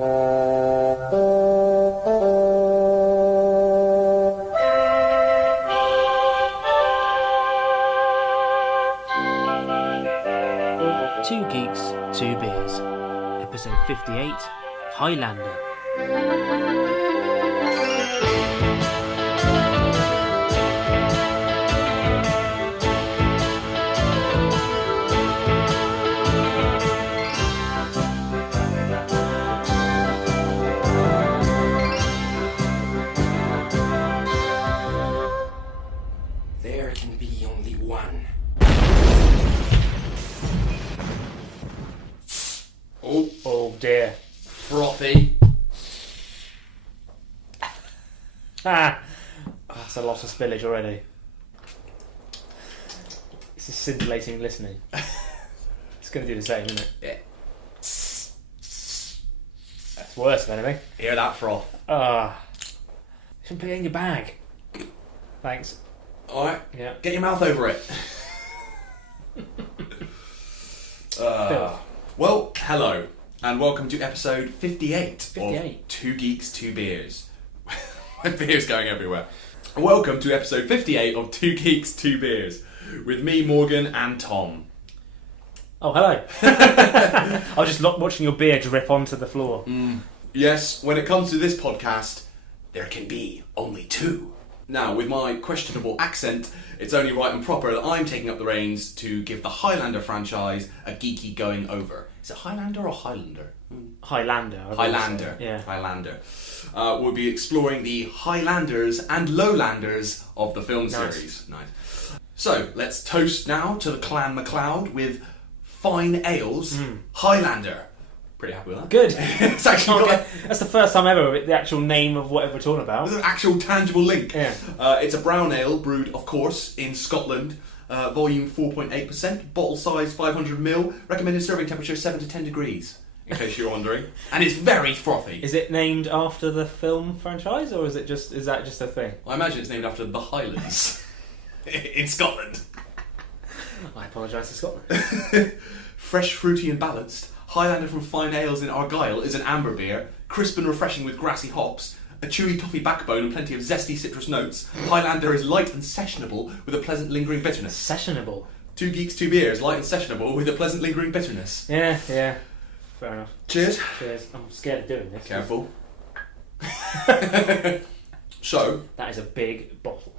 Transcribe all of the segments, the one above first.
Two Geeks, Two Beers, episode 58, Highlander. There can be only one. Oh dear. Frothy. That's a lot of spillage already. This is scintillating listening. It's going to do the same, isn't it? Yeah. That's worse than anything. Hear that froth? Shouldn't put it in your bag. Thanks. Alright. Yeah. Get your mouth over it. Well, hello, and welcome to episode 58 of Two Geeks, Two Beers. My beer's going everywhere. Welcome to episode 58 of Two Geeks, Two Beers, with me, Morgan, and Tom. Oh, hello. I was just watching your beer drip onto the floor. Yes, when it comes to this podcast, there can be only two. Now, with my questionable accent, it's only right and proper that I'm taking up the reins to give the Highlander franchise a geeky going over. Is it Highlander or Highlander? Highlander. Highlander. Yeah. Highlander. We'll be exploring the Highlanders and Lowlanders of the film series. Nice. So, let's toast now to the Clan MacLeod with fine ales. Highlander. Pretty happy with that. Good. It's actually got That's the first time ever with the actual name of whatever we're talking about. there's an actual tangible link. Yeah. It's a brown ale brewed, of course, in Scotland. Volume 4.8%, bottle size 500ml, recommended serving temperature 7 to 10 degrees, in case you're wondering. And it's very frothy. Is it named after the film franchise, or is that just a thing? I imagine it's named after the Highlands in Scotland. I apologise to Scotland. Fresh, fruity and balanced, Highlander from Fine Ales in Argyll is an amber beer, crisp and refreshing with grassy hops, a chewy toffee backbone and plenty of zesty citrus notes. Highlander is light and sessionable with a pleasant lingering bitterness. Sessionable. Two Geeks, Two Beers, light and sessionable with a pleasant lingering bitterness. Yeah. Fair enough. Cheers. Cheers. I'm scared of doing this. Careful. So, That is a big bottle.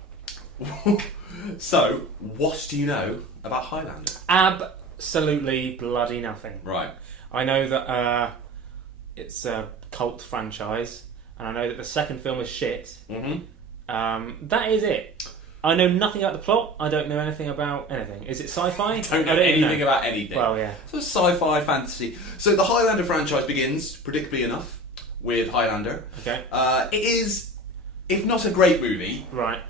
so, what do you know about Highlander? Absolutely bloody nothing. Right. I know that it's a cult franchise, and I know that the second film is shit. That is it. I know nothing about the plot. I don't know anything about anything. Is it sci-fi? Don't know anything about anything. Well, yeah. So sci-fi, fantasy. So the Highlander franchise begins, predictably enough, with Highlander. Okay. It is, if not a great movie, Right.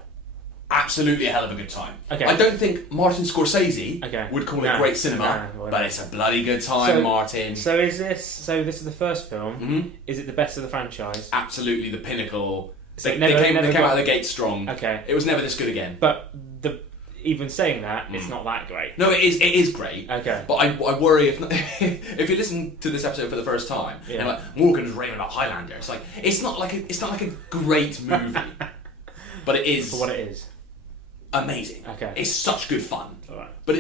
absolutely a hell of a good time. Okay. I don't think Martin Scorsese would call it great cinema, but it's a bloody good time, Martin. So this is the first film. Is it the best of the franchise? Absolutely the pinnacle. So They never came out got- of the gate strong. Okay. It was never this good again. But even saying that, it's not that great. No, it is great. Okay. But I worry if not, if you listen to this episode for the first time and like Morgan's raving about Highlander, it's not like a great movie, but it is For what it is. amazing. Okay. It's such good fun. All right. But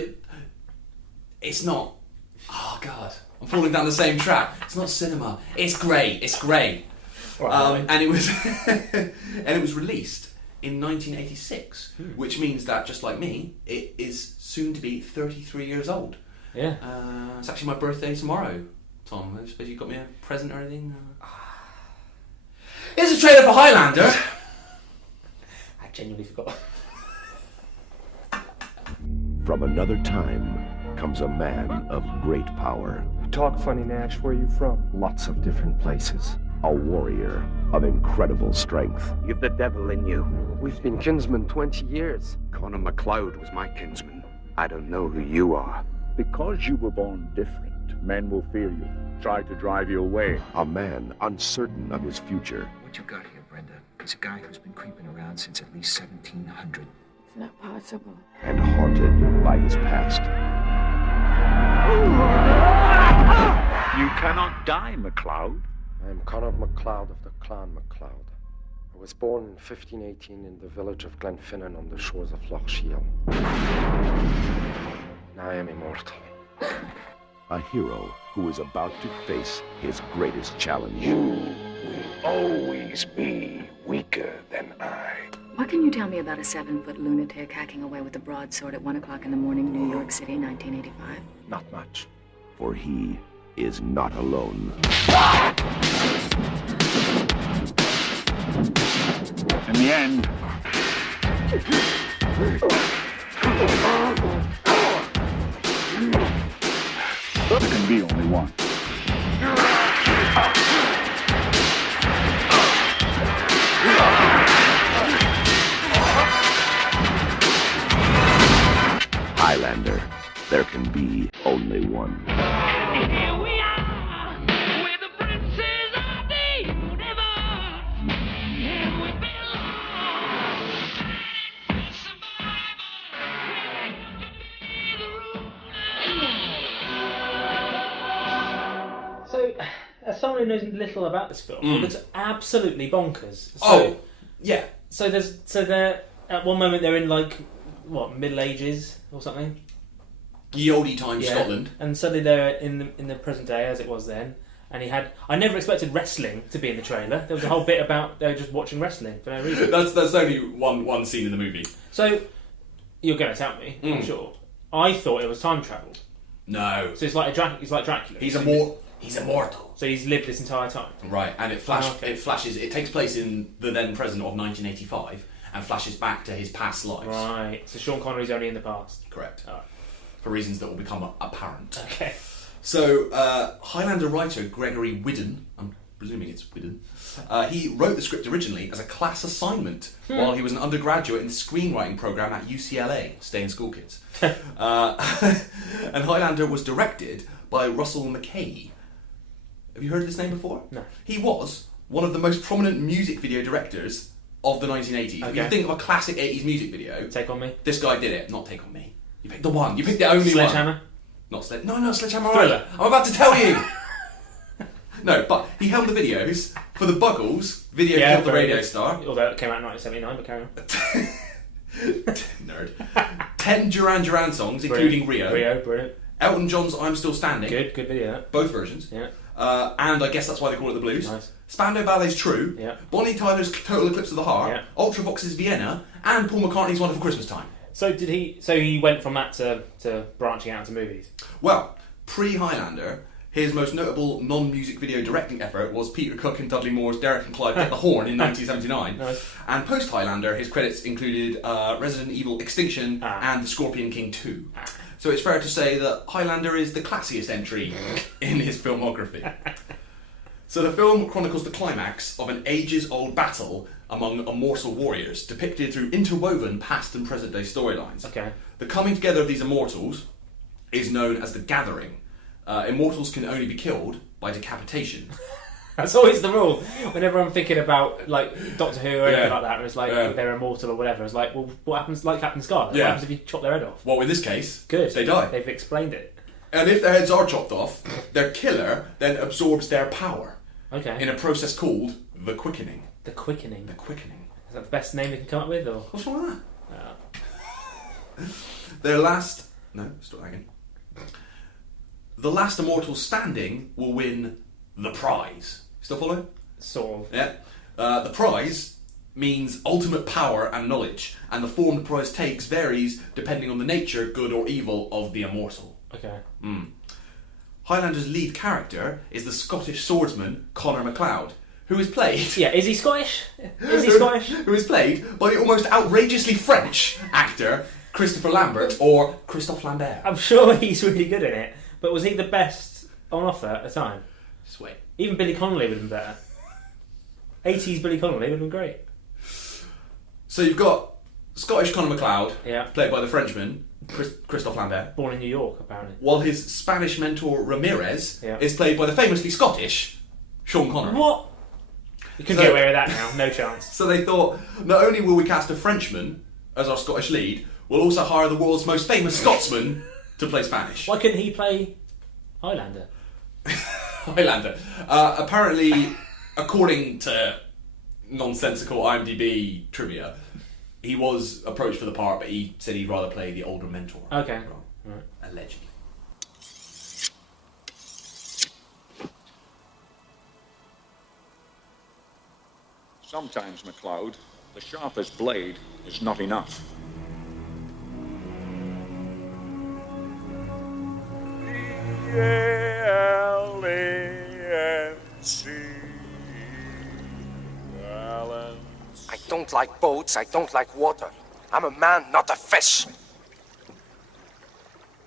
it's not. Oh God, I'm falling down the same trap. It's not cinema. It's great. It's great. Right. And it was and it was released in 1986, which means that, just like me, it is soon to be 33 years old. Yeah. It's actually my birthday tomorrow, Tom. I suppose you got me a present or anything? Here's a trailer for Highlander. I genuinely forgot. From another time comes a man of great power. Talk funny, Nash. Where are you from? Lots of different places. A warrior of incredible strength. You've the devil in you. We've been kinsmen 20 years. Connor MacLeod was my kinsman. I don't know who you are. Because you were born different, men will fear you, try to drive you away. A man uncertain of his future. What you got here, Brenda, is a guy who's been creeping around since at least 1700. It's not possible. And haunted by his past. You cannot die, MacLeod. I am Conor MacLeod of the Clan MacLeod. I was born in 1518 in the village of Glenfinnan on the shores of Loch Shiel. Now I am immortal. A hero who is about to face his greatest challenge. You will always be weaker than I. What can you tell me about a 7-foot lunatic hacking away with a broadsword at 1 o'clock in the morning, New York City, 1985? Not much. For he is not alone. In the end, there can be only one. Highlander. There can be only one. Here we are, we're the princes of the universe, and we belong. It's survival, we be the rulers. So, as someone who knows little about this film, it looks absolutely bonkers. Yeah. So they're at one moment they're in Middle Ages or something. Ye olde time Scotland. And suddenly they're in the present day as it was then. And I never expected wrestling to be in the trailer. There was a whole bit about they were just watching wrestling for no reason. That's only one scene in the movie. So you're going to tell me, I'm sure. I thought it was time travel. No. So it's like Dracula. He's immortal. So he's lived this entire time. Right, and it flashes. It takes place in the then present of 1985 and flashes back to his past lives. Right. So Sean Connery's only in the past. Correct. All right. For reasons that will become apparent. Okay. So, Highlander writer Gregory Whidden, I'm presuming it's Whidden, he wrote the script originally as a class assignment while he was an undergraduate in the screenwriting program at UCLA, staying school kids. And Highlander was directed by Russell McKay. Have you heard of this name before? No. He was one of the most prominent music video directors of the 1980s. If you think of a classic 80s music video... Take On Me? This guy did it. Not Take On Me. You picked the one. You picked the only Sledgehammer? one. Not Sledgehammer. No, Sledgehammer. Thriller. I'm about to tell you. No, but he held the videos for the Buggles video killed the radio star. Although it came out in 1979, but carry on. Nerd. 10 Duran Duran songs, including Rio. Rio, brilliant. Elton John's I'm Still Standing. Good video. Both versions. Yeah. And I guess that's why they call it the blues. Nice. Spandau Ballet's True. Yeah. Bonnie Tyler's Total Eclipse of the Heart. Yeah. Ultravox's Vienna. And Paul McCartney's Wonderful Christmas Time. So he went from that to branching out into movies? Well, pre-Highlander, his most notable non-music video directing effort was Peter Cook and Dudley Moore's Derek and Clive Get the Horn in 1979. Nice. And post-Highlander, his credits included Resident Evil Extinction and The Scorpion King 2. So it's fair to say that Highlander is the classiest entry in his filmography. So the film chronicles the climax of an ages-old battle among immortal warriors, depicted through interwoven past and present-day storylines. Okay. The coming together of these immortals is known as the Gathering. Immortals can only be killed by decapitation. That's always the rule. Whenever I'm thinking about Doctor Who or anything like that, where it's they're immortal or whatever, it's like, well, what happens like Captain Scarlet? What happens if you chop their head off? Well, in this case, Good. they die. They've explained it. And if their heads are chopped off, their killer then absorbs their power. Okay. In a process called the Quickening. The Quickening. The Quickening. Is that the best name they can come up with, or What's wrong with that? uh, Their last... No, stop hanging. The last immortal standing will win the prize. Still follow? sort of? Yeah. The prize means ultimate power and knowledge, and the form the prize takes varies depending on the nature, good or evil, of the immortal. Okay. Highlander's lead character is the Scottish swordsman Conor MacLeod, who is played... Yeah, is he Scottish? Is he Scottish? Who is played by the almost outrageously French actor Christopher Lambert, or Christopher Lambert. I'm sure he's really good in it, but was he the best on offer at the time? Sweet. Even Billy Connolly would have been better. 80s Billy Connolly would have been great. So you've got Scottish Conor MacLeod, Yeah. played by the Frenchman Christophe Lambert, Born in New York, apparently. while his Spanish mentor Ramirez Yeah. is played by the famously Scottish Sean Connery. What? You couldn't So- get away with that now, no chance. So they thought, not only will we cast a Frenchman as our Scottish lead, we'll also hire the world's most famous Scotsman to play Spanish. Why couldn't he play Highlander? Highlander. Apparently, according to nonsensical IMDb trivia, he was approached for the part, but he said he'd rather play the older mentor. Okay. Right. Allegedly. Sometimes, MacLeod, the sharpest blade is not enough. I don't like boats, I don't like water. I'm a man, not a fish.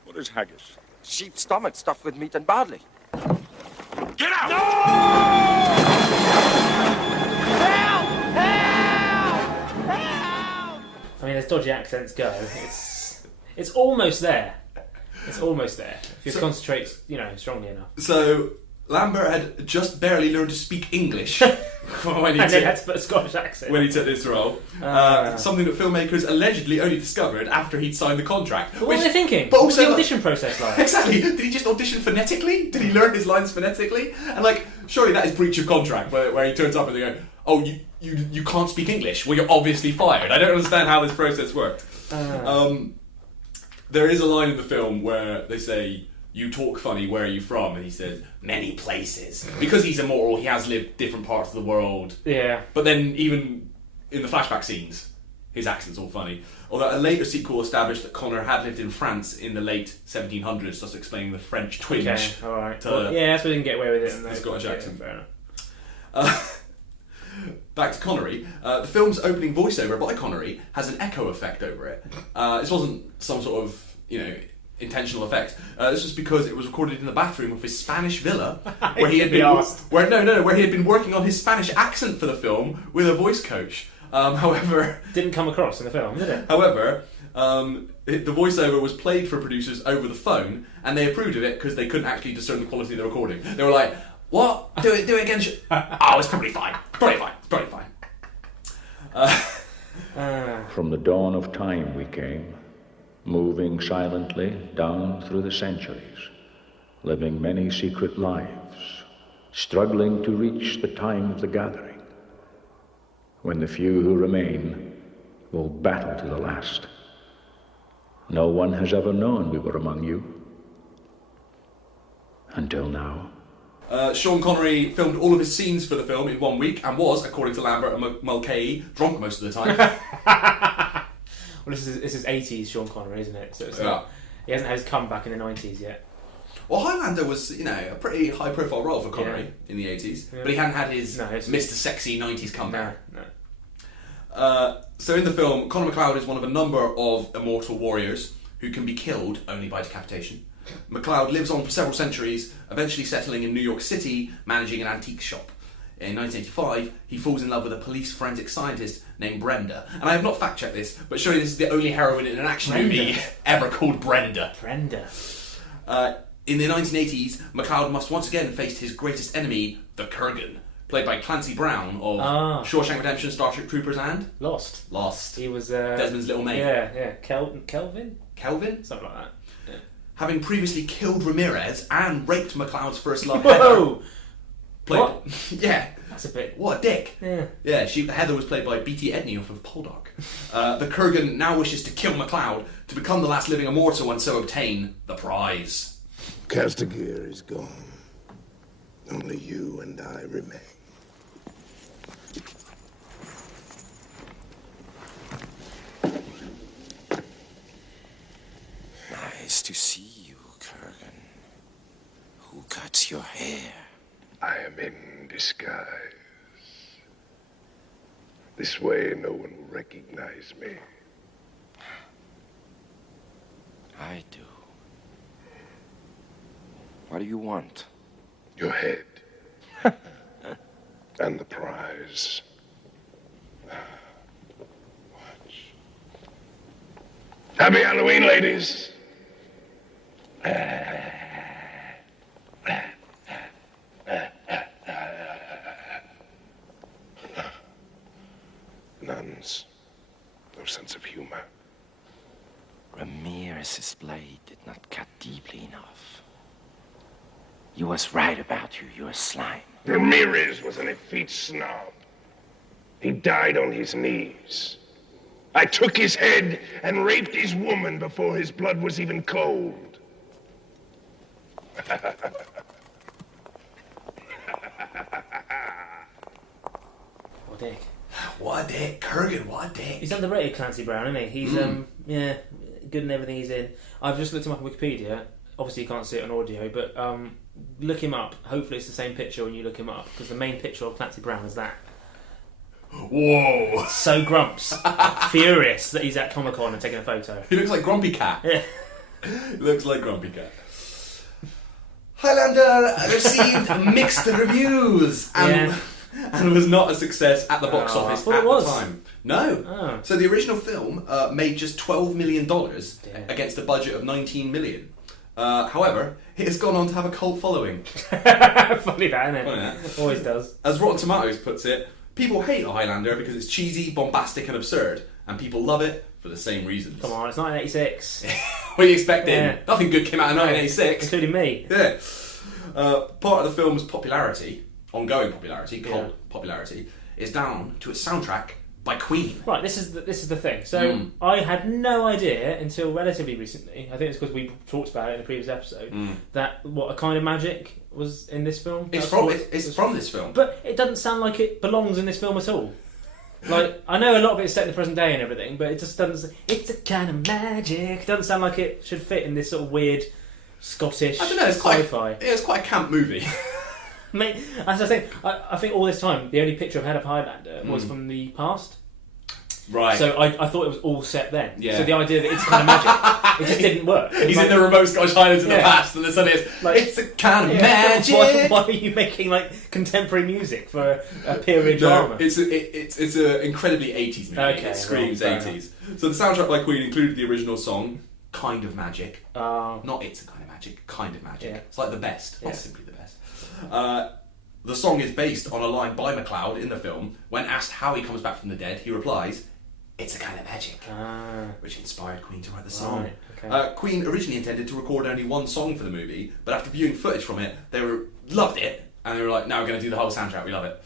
What is haggis? Sheep's stomach stuffed with meat and barley. Get out! I mean, as dodgy accents go, it's almost there. It's almost there. If you concentrate, strongly enough. So, Lambert had just barely learned to speak English when he had to put a Scottish accent. When he took this role. Something that filmmakers allegedly only discovered after he'd signed the contract. What were they thinking? But What was also, the audition process like? Exactly. Did he just audition phonetically? Did he learn his lines phonetically? And surely that is breach of contract, where he turns up and they go, "Oh, you can't speak English. Well, you're obviously fired." I don't understand how this process worked. There is a line in the film where they say, "You talk funny, where are you from?" And he says, "Many places." Because he's immortal, he has lived different parts of the world. Yeah. But then even in the flashback scenes, his accent's all funny. Although a later sequel established that Connor had lived in France in the late 1700s, thus explaining the French twinge. Okay, alright. To that's why we didn't get away with it. the Scottish accent. Fair enough. Back to Connery. The film's opening voiceover by Connery has an echo effect over it. This wasn't some sort of, intentional effect. This was because it was recorded in the bathroom of his Spanish villa, where he had been where he had been working on his Spanish accent for the film with a voice coach. However, didn't come across in the film, did it? However, the voiceover was played for producers over the phone, and they approved of it because they couldn't actually discern the quality of the recording. They were like, "What? Do it again." Oh, it's probably fine. Probably fine. From the dawn of time we came, moving silently down through the centuries, living many secret lives, struggling to reach the time of the gathering, when the few who remain will battle to the last. No one has ever known we were among you, until now. Sean Connery filmed all of his scenes for the film in 1 week and was, according to Lambert and Mulcahy, drunk most of the time. Well, this is 80s Sean Connery, isn't it? So he hasn't had his comeback in the 90s yet. Well, Highlander was, a pretty high-profile role for Connery in the 80s, but he hadn't had his Mr. Sexy 90s comeback. No. So in the film, Conor MacLeod is one of a number of immortal warriors who can be killed only by decapitation. MacLeod lives on for several centuries, eventually settling in New York City, managing an antique shop. In 1985, he falls in love with a police forensic scientist named Brenda. And I have not fact-checked this, but surely this is the only heroine in an action movie ever called Brenda. In the 1980s, MacLeod must once again face his greatest enemy, the Kurgan, played by Clancy Brown of Shawshank Redemption, Starship Troopers and... Lost. He was... Desmond's little mate. Yeah. Kelvin? Something like that. Yeah. Having previously killed Ramirez and raped MacLeod's first love, Whoa! Heather. What? Yeah. That's a bit... What a dick. Yeah. Heather was played by B.T. Edney of Poldark. The Kurgan now wishes to kill MacLeod to become the last living immortal and so obtain the prize. Castigear is gone. Only you and I remain. Nice to see you, Kurgan. Who cuts your hair? I am in disguise. This way no one will recognize me. I do. What do you want? Your head. And the prize. Watch. Happy Halloween, ladies! Nuns. No sense of humor. Ramirez's blade did not cut deeply enough. You was right about you. You're a slime. Ramirez was an effete snob. He died on his knees. I took his head and raped his woman before his blood was even cold. What a dick. What a dick. Kurgan, what a dick. He's underrated, Clancy Brown, isn't he? He's, yeah, good in everything he's in. I've just looked him up on Wikipedia. Obviously you can't see it on audio, but look him up. Hopefully it's the same picture when you look him up, because the main picture of Clancy Brown is that. Whoa. So grumps. Furious that he's at Comic-Con and taking a photo. He looks like Grumpy Cat. Yeah. He looks like Grumpy Cat. Highlander received mixed reviews and was not a success at the box office at the time. No. Oh. So the original film made just $12 million against a budget of $19 million. However, it has gone on to have a cult following. Funny that, isn't it? Funny that. Always does. As Rotten Tomatoes puts it, people hate Highlander because it's cheesy, bombastic and absurd, and people love it for the same reasons. Come on, it's 1986. What are you expecting? Yeah. Nothing good came out in 1986. Including me. Yeah. Part of the film's popularity, ongoing popularity, cult popularity, is down to its soundtrack by Queen. Right, this is the thing. So I had no idea until relatively recently, I think it's because we talked about it in the previous episode, that what a kind of magic was in this film. It's from this film. But it doesn't sound like it belongs in this film at all. Like, I know a lot of it is set in the present day and everything, but it just doesn't... It's a kind of magic. It doesn't sound like it should fit in this sort of weird Scottish I don't know, sci-fi. It's quite a camp movie. Mate, as I think, I think all this time, the only picture I've had of Highlander was from the past. Right. So I thought it was all set then. Yeah. So the idea that it's a kind of magic, it just didn't work. He's in the remote Scottish Highlands in the past, and the suddenly it's like, it's a kind of magic. Why are you making like contemporary music for a period drama? It's an incredibly 80s movie. Okay, it screams well, 80s. So the soundtrack by Queen included the original song, Kind of Magic. Oh. Not It's a Kind of Magic, Kind of Magic. Yeah. It's like the best, Yeah. not simply the best. The song is based on a line by MacLeod in the film. When asked how he comes back from the dead, he replies, "It's a kind of magic," which inspired Queen to write the song. Right, okay. Queen originally intended to record only one song for the movie, but after viewing footage from it, they loved it, and they were like, "Now we're going to do the whole soundtrack. We love it."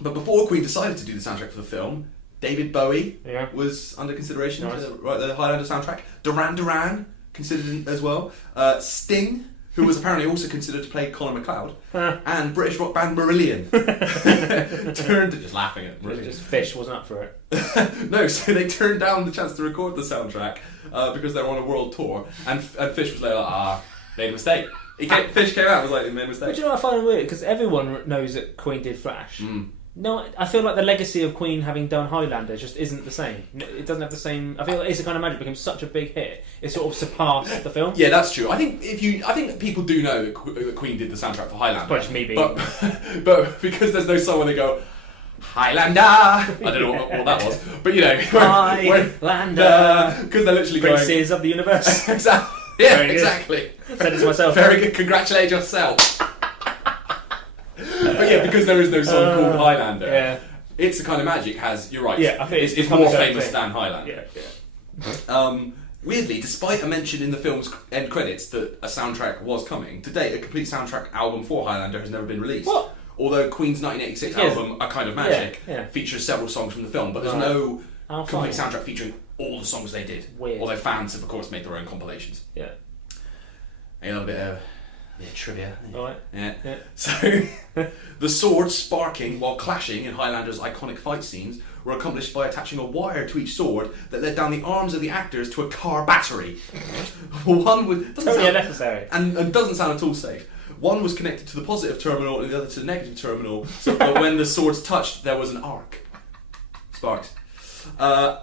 But before Queen decided to do the soundtrack for the film, David Bowie was under consideration to write the Highlander soundtrack. Duran Duran considered as well. Sting, who was apparently also considered to play Colin MacLeod, and British rock band Marillion turned just laughing at Marillion. Just Fish wasn't up for it. No, so they turned down the chance to record the soundtrack because they were on a world tour, and Fish was like, made a mistake. Fish came out and was like, he made a mistake. But do you know what I find weird? Because everyone knows that Queen did Flash. No, I feel like the legacy of Queen having done Highlander just isn't the same. It doesn't have the same. I feel like It's a Kind of Magic became such a big hit, it sort of surpassed the film. Yeah, that's true. I think that people do know that Queen did the soundtrack for Highlander. It's me being. But because there's no song where they go Highlander, I don't know what that was, but you know, Highlander, because they're literally Princes going of the Universe. Exactly. Yeah, exactly. Said it to myself. Very good. Congratulate yourself. But yeah, because there is no song called Highlander, It's a Kind of Magic has. You're right. Yeah, I think it's more famous than Highlander. Yeah. Weirdly, despite a mention in the film's end credits that a soundtrack was coming, to date a complete soundtrack album for Highlander has never been released. What? Although Queen's 1986 album, A Kind of Magic, features several songs from the film, but there's no complete soundtrack featuring all the songs they did. Weird. Although fans have, of course, made their own compilations. Yeah. A little bit of trivia. Alright. Yeah. So, the swords sparking while clashing in Highlander's iconic fight scenes were accomplished by attaching a wire to each sword that led down the arms of the actors to a car battery. One was totally unnecessary and doesn't sound at all safe. One was connected to the positive terminal and the other to the negative terminal, so that when the swords touched, there was an arc. Sparks. Rutger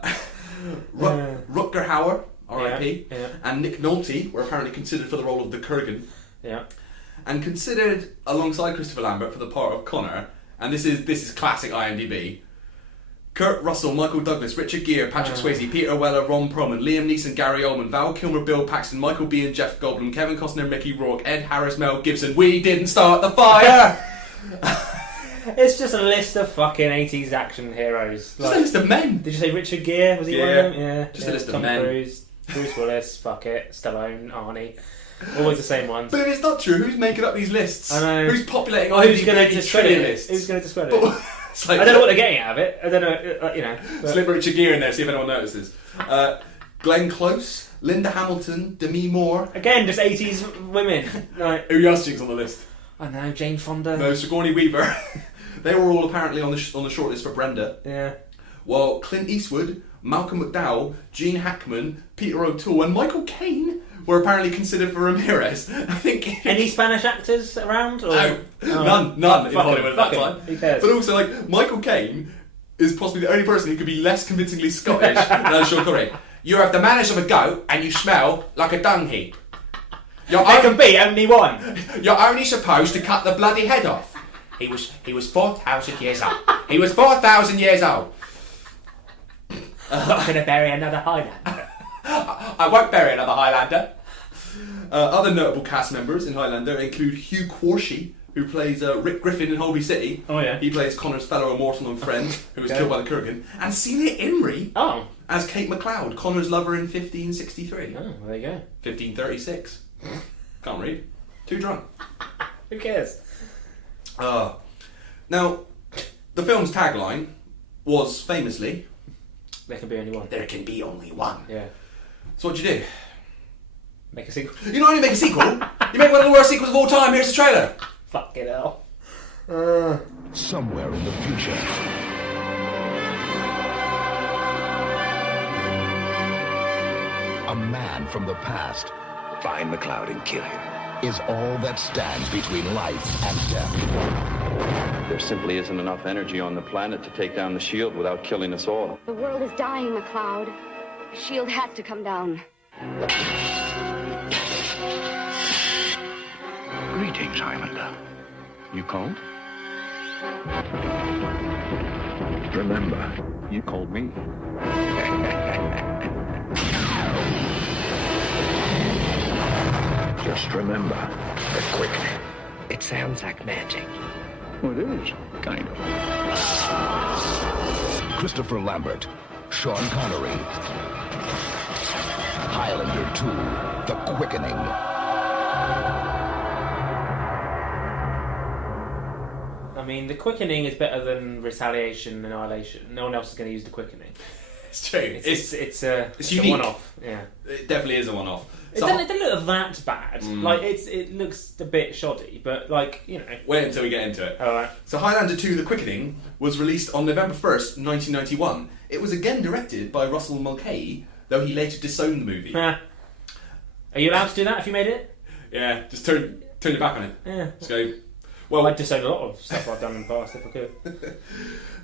Hauer, R.I.P., and Nick Nolte were apparently considered for the role of the Kurgan. Yeah. And considered alongside Christopher Lambert for the part of Connor, and this is classic IMDb. Kurt Russell, Michael Douglas, Richard Gere, Patrick Swayze, Peter Weller, Ron Perlman, Liam Neeson, Gary Oldman, Val Kilmer, Bill Paxton, Michael Biehn, Jeff Goldblum, Kevin Costner, Mickey Rourke, Ed Harris, Mel Gibson. We didn't start the fire! It's just a list of fucking 80s action heroes. Just a list of men. Did you say Richard Gere? Was he one of them? Yeah. Just a list of Tom men. Cruise, Bruce Willis, fuck it, Stallone, Arnie. Always the same ones. But if it's not true, who's making up these lists? I know. Who's populating Who's going to IMDb discredit trivia it? lists? Who's going to discredit it? It's like, I don't know what they're getting out of it. I don't know, you know. But... Slip Richard Gere in there, see if anyone notices. Glenn Close, Linda Hamilton, Demi Moore. Again, just 80s women. Like, Who else on the list? I don't know, Jane Fonda. No, Sigourney Weaver. They were all apparently on the shortlist for Brenda. Yeah. While Clint Eastwood, Malcolm McDowell, Gene Hackman, Peter O'Toole, and Michael Caine were apparently considered for Ramirez. I think. Any Spanish actors around? Or... No, none in Hollywood at that time. Who cares? But also, like, Michael Caine is possibly the only person who could be less convincingly Scottish than Sean Connery. You have the manners of a goat, and you smell like a dung heap. There can be only one. You're only supposed to cut the bloody head off. He was 4,000 years old. He was 4,000 years old. I'm not going to bury another Highlander. I won't bury another Highlander. Other notable cast members in Highlander include Hugh Quarshie, who plays Rick Griffin in Holby City. Oh, yeah. He plays Connor's fellow immortal and friend, who was killed by the Kurgan. And Celia Imrie as Kate MacLeod, Connor's lover in 1563. Oh, there you go. 1536. Can't read. Too drunk. Who cares? Now, the film's tagline was famously... There can be only one. There can be only one. Yeah. So what'd you do? Make a sequel. You not only make a sequel, you make one of the worst sequels of all time. Here's the trailer. Fucking hell. Somewhere in the future, a man from the past Find McCloud and kill him. is all that stands between life and death. There simply isn't enough energy on the planet to take down the shield without killing us all. The world is dying, McCloud. The shield has to come down. Greetings, Highlander. You called? Remember, you called me. Just remember, the quickening. It sounds like magic. Well, it is, kind of. Christopher Lambert, Sean Connery, Highlander 2, The Quickening. I mean, the quickening is better than retaliation, annihilation. No one else is going to use the quickening. It's true. It's a unique. one-off. Yeah, it definitely is a one-off. It doesn't look that bad. Like it looks a bit shoddy, but like you know. Wait until we get into it. All right. So Highlander 2: The Quickening was released on November 1st, 1991. It was again directed by Russell Mulcahy, though he later disowned the movie. Are you allowed to do that if you made it? Yeah, just turn your back on it. Yeah. Just go. Well, I'd disown a lot of stuff I've done in the past if I could.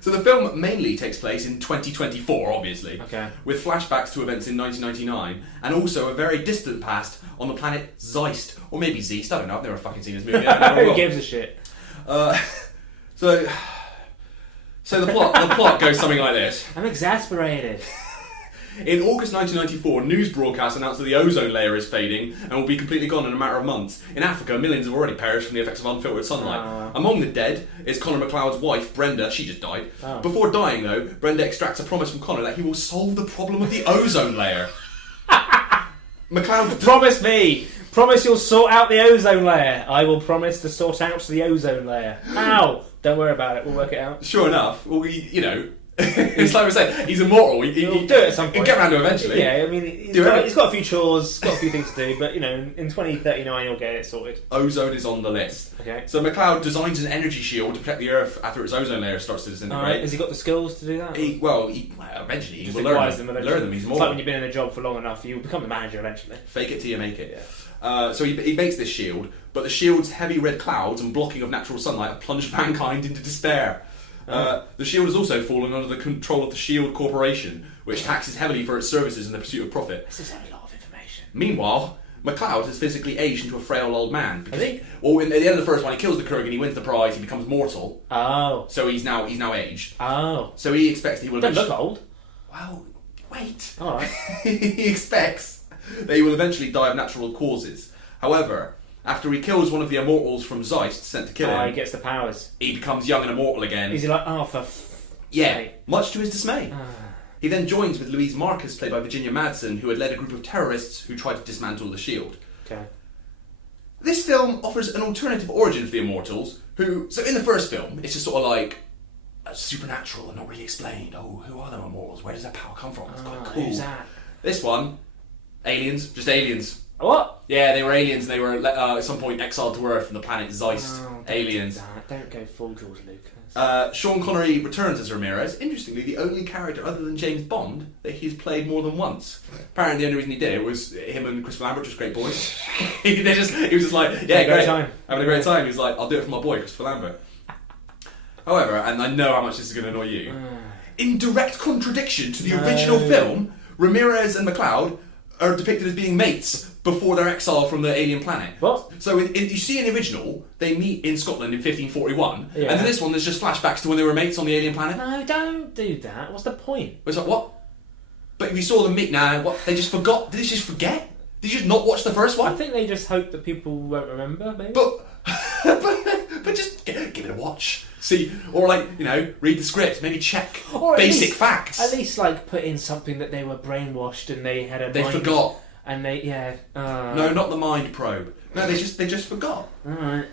So the film mainly takes place in 2024, obviously, Okay. with flashbacks to events in 1999, and also a very distant past on the planet Zeist, or maybe Zeist. I don't know. I've never fucking seen this movie. Who gives a shit? So the plot goes something like this. I'm exasperated. In August 1994, news broadcasts announced that the ozone layer is fading and will be completely gone in a matter of months. In Africa, millions have already perished from the effects of unfiltered sunlight. Among the dead is Connor MacLeod's wife, Brenda. She just died. Before dying, though, Brenda extracts a promise from Connor that he will solve the problem of the ozone layer. MacLeod... Promise me! Promise you'll sort out the ozone layer. I will promise to sort out the ozone layer. How? Don't worry about it. We'll work it out. Sure enough. Well, you know... It's like we say, he's immortal. He'll do it at some point. He'll get around to it eventually. Yeah, I mean, he's got a few chores, got a few things to do, but you know, in 2039 he'll get it sorted. Ozone is on the list. Okay. So MacLeod designs an energy shield to protect the Earth after its ozone layer starts to disintegrate. Alright, has he got the skills to do that? Eventually he will learn them. He's It's more. like when you've been in a job for long enough, you become the manager eventually. Fake it till you make it. Yeah. So he makes this shield, but the shield's heavy red clouds and blocking of natural sunlight have plunged mankind into despair. The shield has also fallen under the control of the Shield Corporation, which taxes heavily for its services in the pursuit of profit. This is a lot of information. Meanwhile, MacLeod has physically aged into a frail old man. Because at the end of the first one, he kills the Kurgan, he wins the prize, he becomes mortal. Oh. So he's now aged. Oh. So he expects that he will Don't look old. Well, wait. Alright. He expects that he will eventually die of natural causes. However, after he kills one of the immortals from Zeist sent to kill him, he gets the powers. He becomes young and immortal again. Is he like, much to his dismay. He then joins with Louise Marcus, played by Virginia Madsen, who had led a group of terrorists who tried to dismantle the shield. Okay. This film offers an alternative origin for the Immortals, who... So in the first film, it's just sort of like supernatural and not really explained. Oh, who are the Immortals? Where does their power come from? It's quite cool. Who's that? This one, aliens. Just aliens. What? Yeah, they were aliens and they were at some point exiled to Earth from the planet Zeist. Aliens. Don't go full George Lucas. Sean Connery returns as Ramirez. Interestingly, the only character other than James Bond that he's played more than once. Apparently, the only reason he did it was him and Christopher Lambert, just great boys. he was just like, yeah, great time, having a great time. He was like, I'll do it for my boy, Christopher Lambert. However, and I know how much this is going to annoy you, in direct contradiction to the original film, Ramirez and McLeod are depicted as being mates before their exile from the alien planet. What? So you see in the original, they meet in Scotland in 1541, yeah. and then this one, there's just flashbacks to when they were mates on the alien planet. No, don't do that. What's the point? It's like, what? But we saw them meet now, what? They just forgot? Did they just forget? Did you just not watch the first one? I think they just hope that people won't remember, maybe. But just give it a watch. See, or read the script, maybe check basic facts. At least, put in something that they were brainwashed and they had a They mind, forgot. And No, not the mind probe. No, they just forgot. Alright.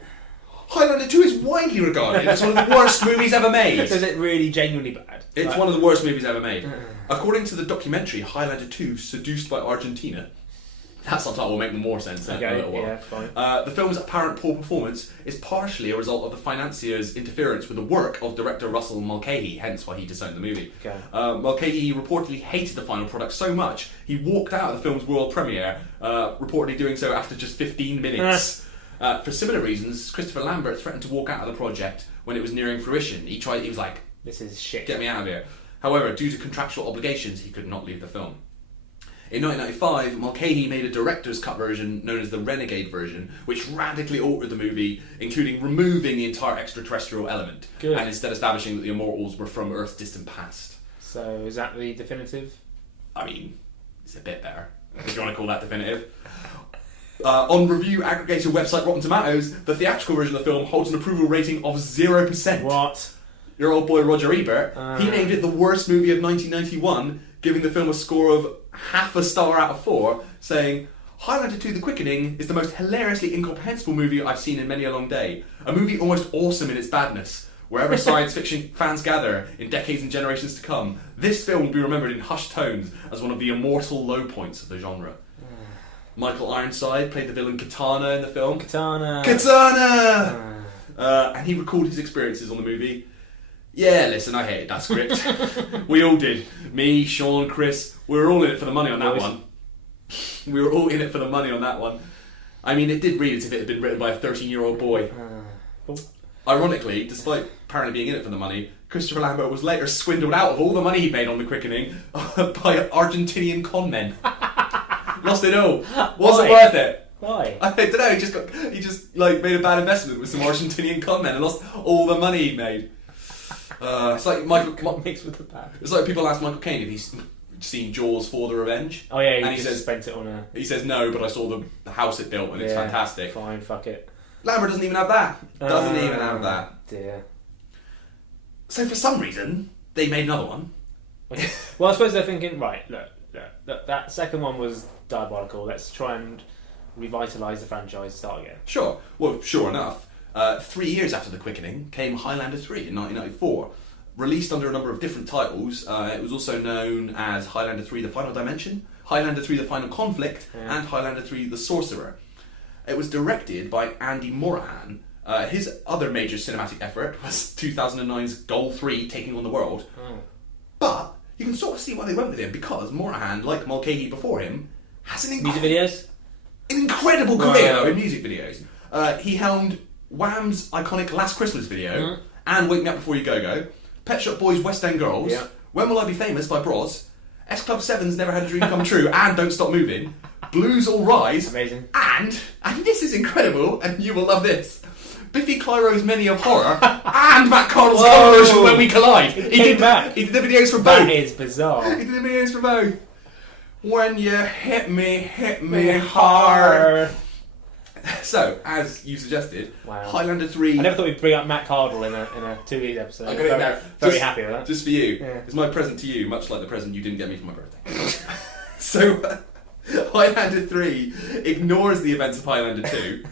Highlander 2 is widely regarded as one of the worst movies ever made. Is it really genuinely bad? It's one of the worst movies ever made. According to the documentary Highlander 2, Seduced by Argentina, that subtitle will make more sense in a little while. Yeah, fine. The film's apparent poor performance is partially a result of the financier's interference with the work of director Russell Mulcahy, hence why he disowned the movie. Okay. Mulcahy reportedly hated the final product so much, he walked out of the film's world premiere, reportedly doing so after just 15 minutes. For similar reasons, Christopher Lambert threatened to walk out of the project when it was nearing fruition. He was like, this is shit. Get me out of here. However, due to contractual obligations, he could not leave the film. In 1995, Mulcahy made a director's cut version known as the Renegade version, which radically altered the movie, including removing the entire extraterrestrial element, and instead establishing that the Immortals were from Earth's distant past. So, is that the definitive? I mean, it's a bit better, if you want to call that definitive. On review aggregator website Rotten Tomatoes, the theatrical version of the film holds an approval rating of 0%. What? Your old boy Roger Ebert, he named it the worst movie of 1991, giving the film a score of 0.5 star out of 4, saying, Highlander 2 The Quickening is the most hilariously incomprehensible movie I've seen in many a long day. A movie almost awesome in its badness. Wherever science fiction fans gather in decades and generations to come, this film will be remembered in hushed tones as one of the immortal low points of the genre. Michael Ironside played the villain Katana in the film. Katana! And he recalled his experiences on the movie. Yeah, listen, I hated that script. We all did. Me, Sean, Chris, we were all in it for the money on that one. We were all in it for the money on that one. I mean, it did read as if it had been written by a 13-year-old boy. Ironically, despite apparently being in it for the money, Christopher Lambert was later swindled out of all the money he made on The Quickening by Argentinian con men. Lost it all. Wasn't worth it. Why? I don't know. He just made a bad investment with some Argentinian con men and lost all the money he made. It's like mixed with the bad. It's like people ask Michael Caine if he's seen Jaws for the Revenge. Oh yeah, and he says spent it on a. He says no, but I saw the house it built and it's fantastic. Fine, fuck it. Lambert doesn't even have that. Doesn't even have that. Dear. So for some reason they made another one. Okay. Well, I suppose they're thinking, right, look, that second one was diabolical. Let's try and revitalise the franchise, start again. Sure. Well, sure enough. 3 years after The Quickening came Highlander 3 in 1994. Released under a number of different titles, it was also known as Highlander 3 The Final Dimension, Highlander 3 The Final Conflict, and Highlander 3 The Sorcerer. It was directed by Andy Morahan. His other major cinematic effort was 2009's Goal 3 Taking on the World. But you can sort of see why they went with him, because Morahan, like Mulcahy before him, has an incredible career though in music videos. He helmed Wham's iconic Last Christmas video, and Wake Me Up Before You Go Go, Pet Shop Boys' West End Girls, When Will I Be Famous by Bros, S Club 7's Never Had a Dream Come True, and Don't Stop Moving, Blues All Rise, amazing, and this is incredible, and you will love this, Biffy Clyro's Many of Horror, and Matt Connell's cover version of When We Collide. He did the videos for both. That is bizarre. He did the videos for both. When you hit me hard. So, as you suggested, Highlander 3... I never thought we'd bring up Matt Cardle in a 2 week episode. I got it now. Very happy with that. Just for you. Yeah. It's my present to you, much like the present you didn't get me for my birthday. So, Highlander 3 ignores the events of Highlander 2.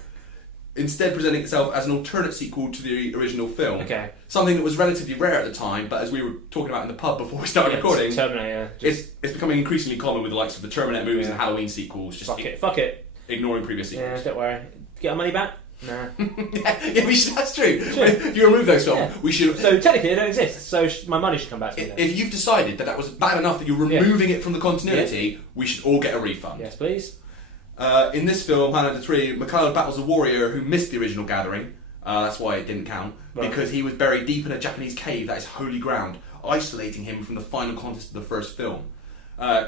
instead presenting itself as an alternate sequel to the original film. Okay. Something that was relatively rare at the time, but as we were talking about in the pub before we started recording, Terminator. It's becoming increasingly common with the likes of the Terminator movies and Halloween sequels. Just Fuck it. Ignoring previous sequels. Yeah, don't worry. Get our money back? Nah. yeah, we should, that's true. If you remove those films, we should... So technically they don't exist, so my money should come back to me then. If you've decided that was bad enough that you're removing it from the continuity, we should all get a refund. Yes, please. In this film, Highlander 3, McLeod battles a warrior who missed the original gathering. That's why it didn't count. Right. Because he was buried deep in a Japanese cave that is holy ground, isolating him from the final contest of the first film.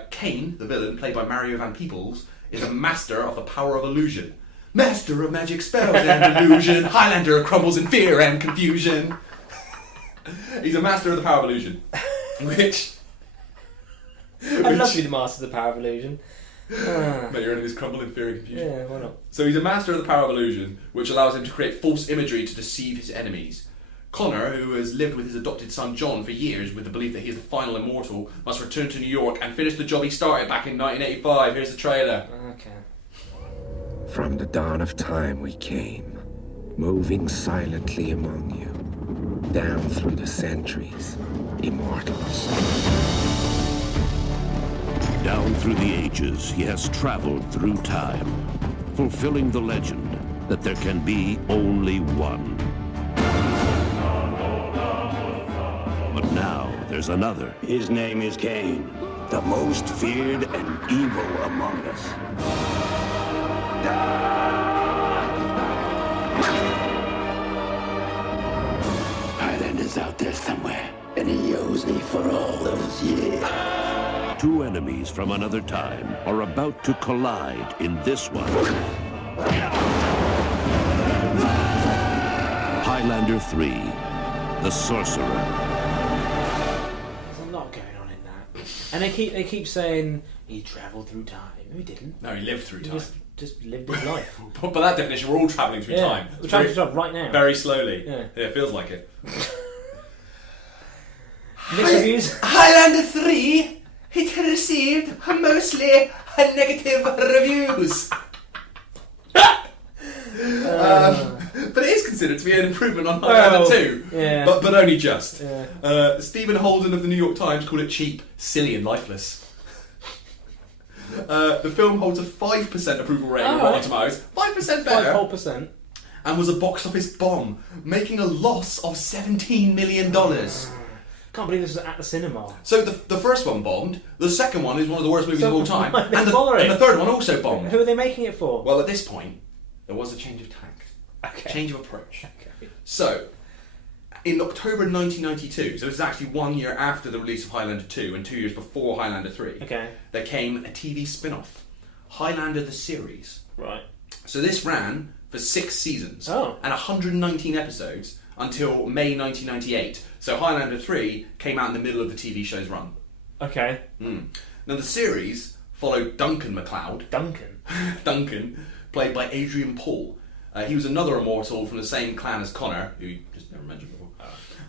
Kane, the villain, played by Mario Van Peebles, is a master of the power of illusion. Master of magic spells and illusion. Highlander crumbles in fear and confusion. He's a master of the power of illusion. Which... I'd love to be the master of the power of illusion. But your enemies crumble in fear and confusion. Yeah, why not? So he's a master of the power of illusion, which allows him to create false imagery to deceive his enemies. Connor, who has lived with his adopted son John for years with the belief that he is the final immortal, must return to New York and finish the job he started back in 1985. Here's the trailer. Okay. From the dawn of time we came, moving silently among you, down through the centuries, immortals. Down through the ages, he has traveled through time, fulfilling the legend that there can be only one. But now there's another. His name is Cain, the most feared and evil among us. Highlander's out there somewhere, and he owes me for all those years. Two enemies from another time are about to collide in this one. Highlander 3, The Sorcerer. There's a lot going on in that. And they keep saying he travelled through time. No, he didn't. No, he lived through time. Just lived his life. But by that definition, we're all travelling through time. We're travelling through time right now. Very slowly. Yeah. It feels like it. Mixed reviews. Highlander 3, it received mostly negative reviews. But it is considered to be an improvement on Highlander 2. Yeah. But only just. Yeah. Stephen Holden of the New York Times called it cheap, silly and lifeless. The film holds a 5% approval rating on Rotten Tomatoes. 5% better. 5%. And was a box office bomb, making a loss of $17 million. Can't believe this was at the cinema. So the first one bombed, the second one is one of the worst movies of all time, and and the third one also bombed. Who are they making it for? Well, at this point, there was a change of tack, change of approach. Okay. So, in October 1992, so this is actually 1 year after the release of Highlander 2 and 2 years before Highlander 3, there came a TV spin-off, Highlander the series. Right. So this ran for 6 seasons and 119 episodes until May 1998. So Highlander 3 came out in the middle of the TV show's run. Okay. Now the series followed Duncan MacLeod. Duncan, played by Adrian Paul. He was another immortal from the same clan as Connor, who you just never mentioned before.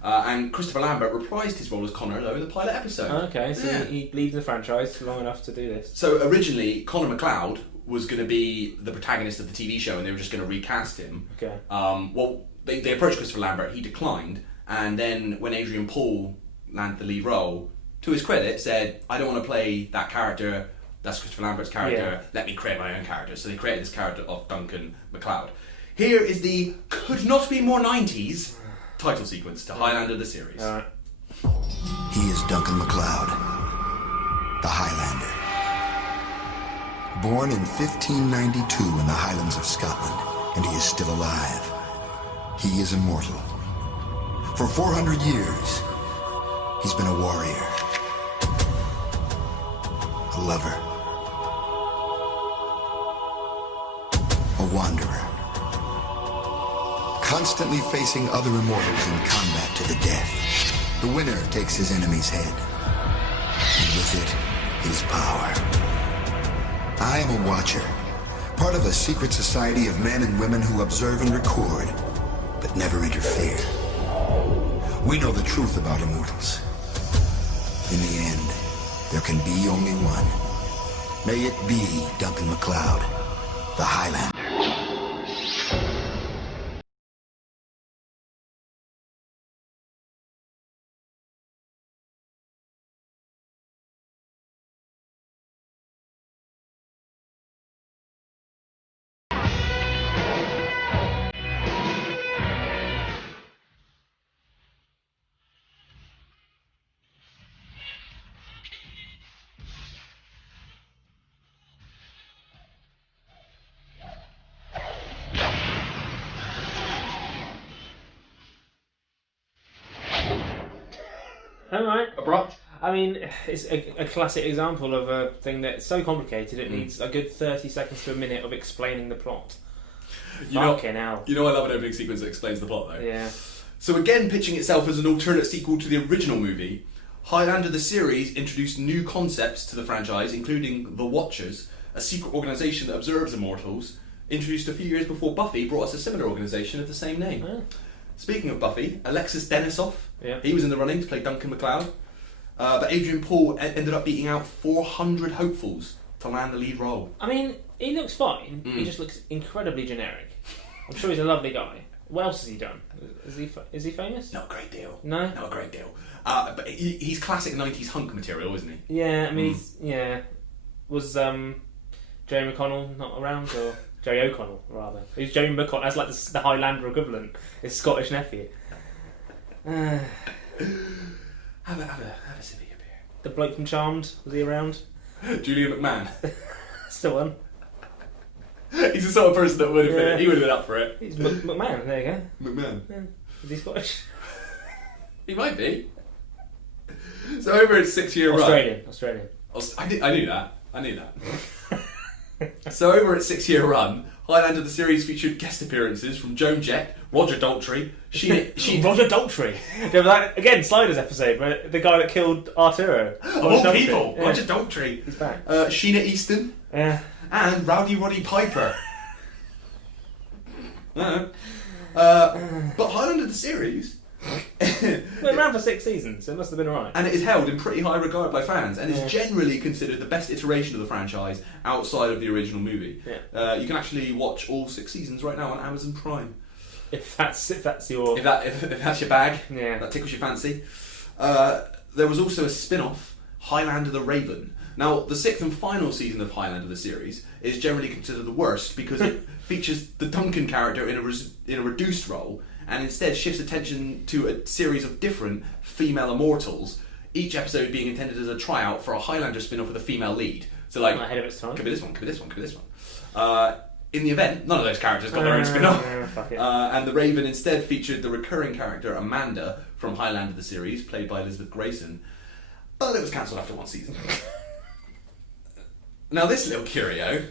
And Christopher Lambert reprised his role as Connor, though, in the pilot episode. Okay, so he believed in the franchise long enough to do this. So originally, Connor MacLeod was going to be the protagonist of the TV show, and they were just going to recast him. Okay. Well, they approached Christopher Lambert, he declined, and then when Adrian Paul landed the lead role, to his credit, said, I don't want to play that character, that's Christopher Lambert's character, let me create my own character. So they created this character of Duncan MacLeod. Here is the could not be more 90s title sequence to Highlander the series. He is Duncan MacLeod, the Highlander. Born in 1592 in the Highlands of Scotland, and he is still alive. He is immortal. For 400 years, he's been a warrior, a lover, a wanderer, constantly facing other immortals in combat to the death. The winner takes his enemy's head, and with it, his power. I am a watcher, part of a secret society of men and women who observe and record, but never interfere. We know the truth about immortals. In the end, there can be only one. May it be Duncan MacLeod, the Highlander. All right. Abrupt. I mean, it's a classic example of a thing that's so complicated it needs a good 30 seconds to a minute of explaining the plot. Fucking hell. You know I love an opening sequence that explains the plot, though. Yeah. So again, pitching itself as an alternate sequel to the original movie, Highlander the series introduced new concepts to the franchise, including the Watchers, a secret organisation that observes immortals, introduced a few years before Buffy brought us a similar organisation of the same name. Yeah. Speaking of Buffy, Alexis Denisoff, Yeah. he was in the running to play Duncan MacLeod, but Adrian Paul ended up beating out 400 hopefuls to land the lead role. I mean, he looks fine. He just looks incredibly generic. I'm sure he's a lovely guy. What else has he done? Is he famous? Not a great deal. No? Not a great deal. But he's classic 90s hunk material, isn't he? Yeah, I mean, was Jerry McConnell not around, or Jerry O'Connell rather? Who's Jerry McConnell? That's like the Highlander equivalent. His Scottish nephew. Have a sip of your beer. The bloke from Charmed, was he around? Julian McMahon. That's the one. He's the sort of person that would have been. He would have been up for it. He's McMahon. There you go. McMahon. Yeah. Is he Scottish? He might be. So over its 6-year Australian. I knew that. So over its 6-year run, Highlander the series featured guest appearances from Joan Jett, Roger Daltrey, Roger Daltrey. Remember that again? Sliders episode where the guy that killed Arturo. Of all people, yeah. Roger Daltrey. He's back. Sheena Easton. Yeah. And Rowdy Roddy Piper. But Highlander the series went around for 6 seasons, so it must have been alright. And it is held in pretty high regard by fans, and is generally considered the best iteration of the franchise outside of the original movie. Yeah. You can actually watch all 6 seasons right now on Amazon Prime. If that's your if that's your bag, yeah, that tickles your fancy. There was also a spin-off, Highlander the Raven. Now, the 6th and final season of Highlander the series is generally considered the worst because it features the Duncan character in a reduced role, and instead shifts attention to a series of different female immortals, each episode being intended as a tryout for a Highlander spin-off with a female lead. So, like, ahead of its time. Could be this one, could be this one, could be this one. In the event, none of those characters got their own spin-off. And the Raven instead featured the recurring character Amanda from Highlander the series, played by Elizabeth Grayson, but it was cancelled after 1 season. Now, this little curio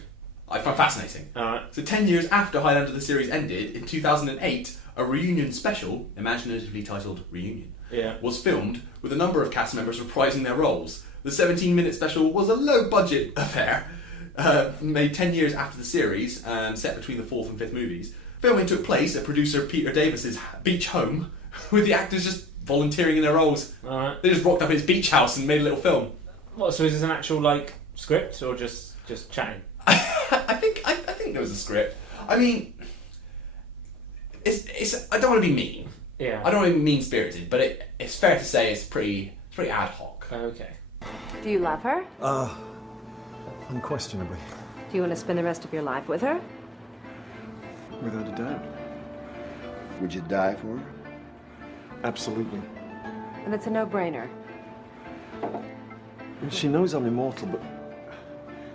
I find fascinating. So 10 years after Highlander the series ended, in 2008, a reunion special, imaginatively titled Reunion, was filmed with a number of cast members reprising their roles. The 17-minute special was a low-budget affair, made 10 years after the series and set between the 4th and 5th movies. Filming took place at producer Peter Davis's beach home, with the actors just volunteering in their roles. They just rocked up his beach house and made a little film. What? So is this an actual script or just chatting? I think there was a script. I mean, it's. I don't want to be mean. Yeah. I don't want to be mean-spirited, but it's fair to say it's pretty ad hoc. Okay. Do you love her? Unquestionably. Do you want to spend the rest of your life with her? Without a doubt. Would you die for her? Absolutely. And it's a no-brainer. She knows I'm immortal, but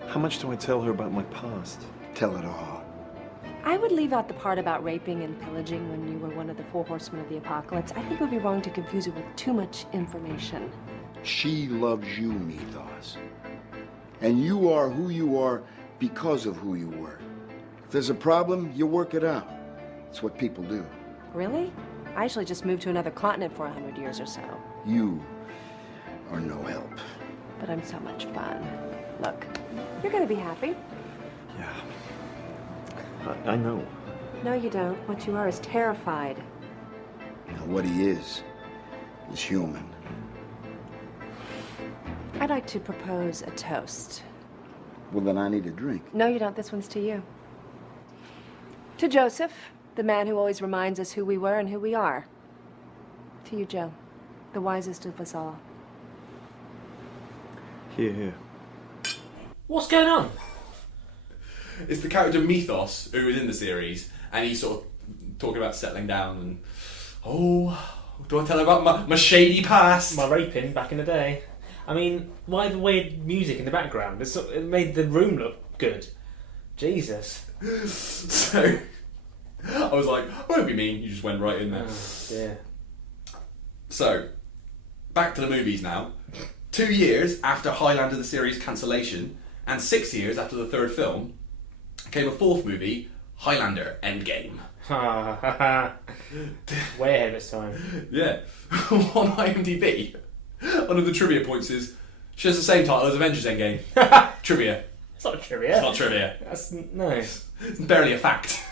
how much do I tell her about my past? Tell it all. I would leave out the part about raping and pillaging when you were one of the 4 horsemen of the apocalypse. I think it would be wrong to confuse it with too much information. She loves you, Mythos. And you are who you are because of who you were. If there's a problem, you work it out. It's what people do. Really? I actually just moved to another continent for 100 years or so. You are no help. But I'm so much fun. Look, you're gonna be happy. Yeah. I know. No, you don't. What you are is terrified. Now, what he is human. I'd like to propose a toast. Well, then I need a drink. No, you don't. This one's to you. To Joseph, the man who always reminds us who we were and who we are. To you, Joe, the wisest of us all. Here, here. What's going on? It's the character Mythos who is in the series, and he's sort of talking about settling down and, do I tell her about my shady past? My raping back in the day. I mean, why the weird music in the background? It made the room look good. Jesus. So, I was like, I won't be mean, you just went right in there. Oh, dear. So, back to the movies now. 2 years after Highlander the series cancellation, and 6 years after the third film, came a fourth movie, Highlander Endgame. Way ahead of its time. Yeah. On IMDb, one of the trivia points is, she has the same title as Avengers Endgame. Trivia. It's not trivia. It's not trivia. That's no. It's barely a fact.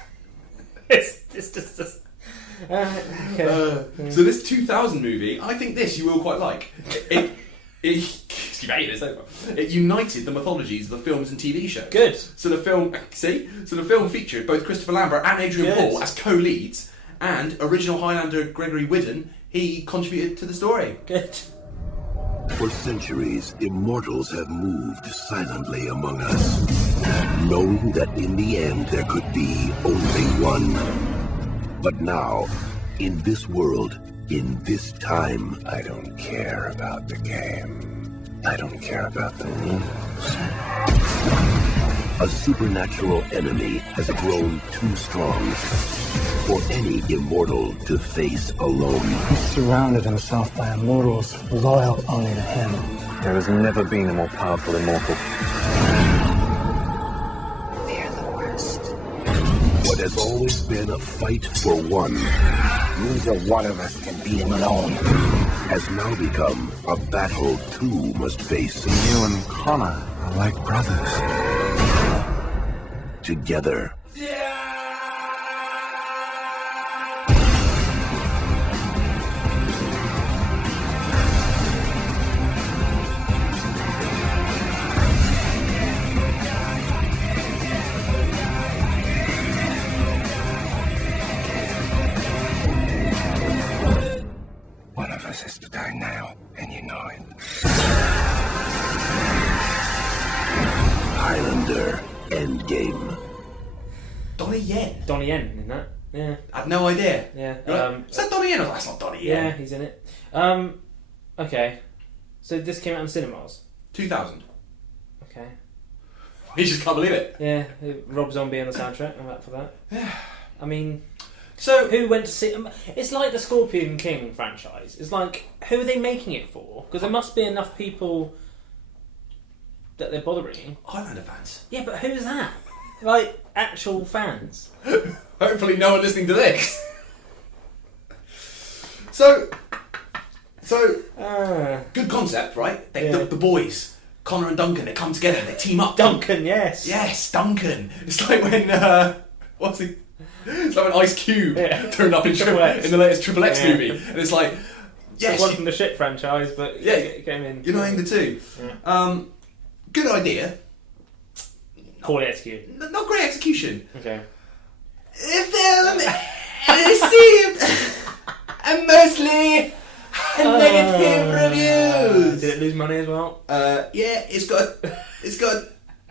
It's just. Okay. So this 2000 movie, I think this you will quite like. It united the mythologies of the films and TV shows. Good. So the film featured both Christopher Lambert and Adrian Paul as co-leads, and original Highlander Gregory Whidden, he contributed to the story. Good. For centuries, immortals have moved silently among us, knowing that in the end there could be only one. But now, in this world, in this time, I don't care about the game. I don't care about the rules. A supernatural enemy has grown too strong for any immortal to face alone. He's surrounded himself by immortals loyal only to him. There has never been a more powerful immortal. Fear the worst. What has always been a fight for one, Neither one of us can beat him alone. has now become a battle two must face. You and Connor are like brothers. Together. One of us has to die now, and you know it. Highlander Endgame. Donnie Yen. Donnie Yen in that. Yeah. I had no idea. Yeah. Is that Donnie Yen? Or that's not Donnie Yen. Yeah, he's in it. Okay. So this came out in cinemas. 2000. Okay. You just can't believe it. Yeah. Rob Zombie on the soundtrack. I'm up for that. Yeah. I mean, so who went to see? It's like the Scorpion King franchise. It's like, who are they making it for? Because there must be enough people that they're bothering. Highlander fans. Yeah, but who's that? Like, actual fans. Hopefully no one listening to this. So good concept, right? The boys, Connor and Duncan, they come together, they team up. Duncan, yes. Yes, Duncan. It's like when, what's it? It's like when Ice Cube turned up in the latest Triple X movie. And it's like, yes. One from the shit franchise, but yeah, came in. You're knowing the two. Yeah. Good idea. Poorly executed. Not great execution. Okay. The film received a mostly negative reviews. Did it lose money as well? Yeah, it's got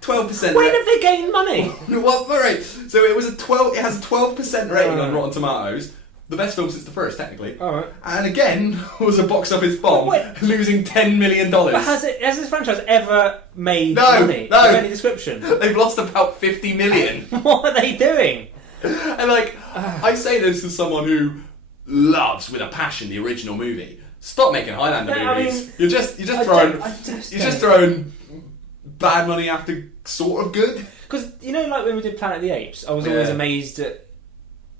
12%. When have they gained money? Well, all right. So it has a 12% rating on Rotten Tomatoes. The best film since the first, technically. Alright. And again, was a box office bomb, losing $10 million. But has this franchise ever made money? No. Of any description? They've lost about $50 million. What are they doing? And I say this as someone who loves with a passion the original movie. Stop making Highlander movies. I mean, you're just throwing bad money after sort of good. Because like when we did Planet of the Apes, I was always amazed at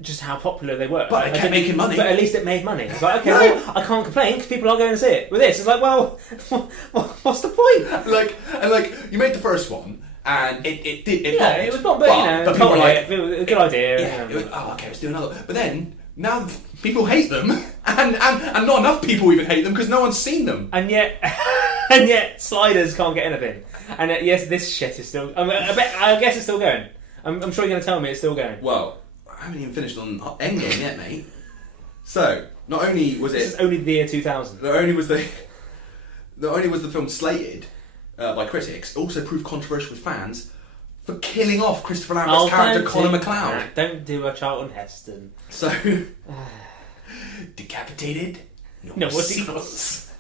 just how popular they were. But it kept making money. But at least it made money. It's like, okay, well, I can't complain because people are going to see it. With this, it's like, well, what's the point? And you made the first one, and it bombed. It was bombed, but people were like, it was a good idea. Yeah, okay, let's do another. But then now people hate them, and not enough people even hate them because no one's seen them. And yet Sliders can't get anything. And yes, this shit is still. I guess it's still going. I'm sure you're going to tell me it's still going. Well, I haven't even finished on Endgame yet, mate. So not only was this is only the year 2000. Not only was the film slated by critics, it also proved controversial with fans for killing off Christopher Lambert's character Colin McLeod. Don't do a Charlton Heston. So decapitated. No, what's he called? So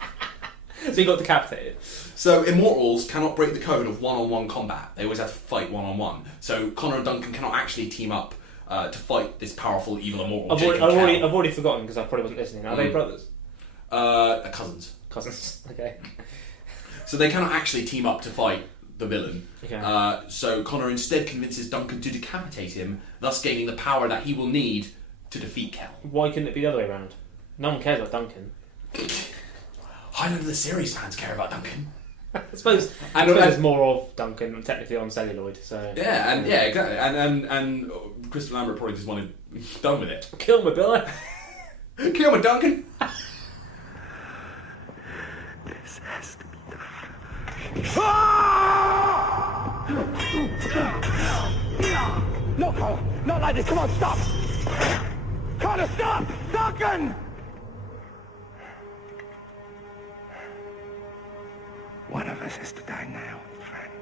he got decapitated. So immortals cannot break the code of one-on-one combat. They always have to fight one-on-one. So Connor and Duncan cannot actually team up to fight this powerful evil immortal. I've already forgotten because I probably wasn't listening. Are they brothers? They're cousins. Cousins. Okay. So they cannot actually team up to fight the villain. Okay. So Connor instead convinces Duncan to decapitate him, thus gaining the power that he will need to defeat Kel. Why couldn't it be the other way around? No one cares about Duncan. Highlander the series fans care about Duncan. I suppose there's more of Duncan technically on celluloid. So exactly. And Christopher Lambert probably just wanted done with it. Kill me, Billy. Kill me, Duncan. This has to be done. No, Connor, not like this. Come on, stop. Connor, stop. Duncan. One of us has to die now, friend.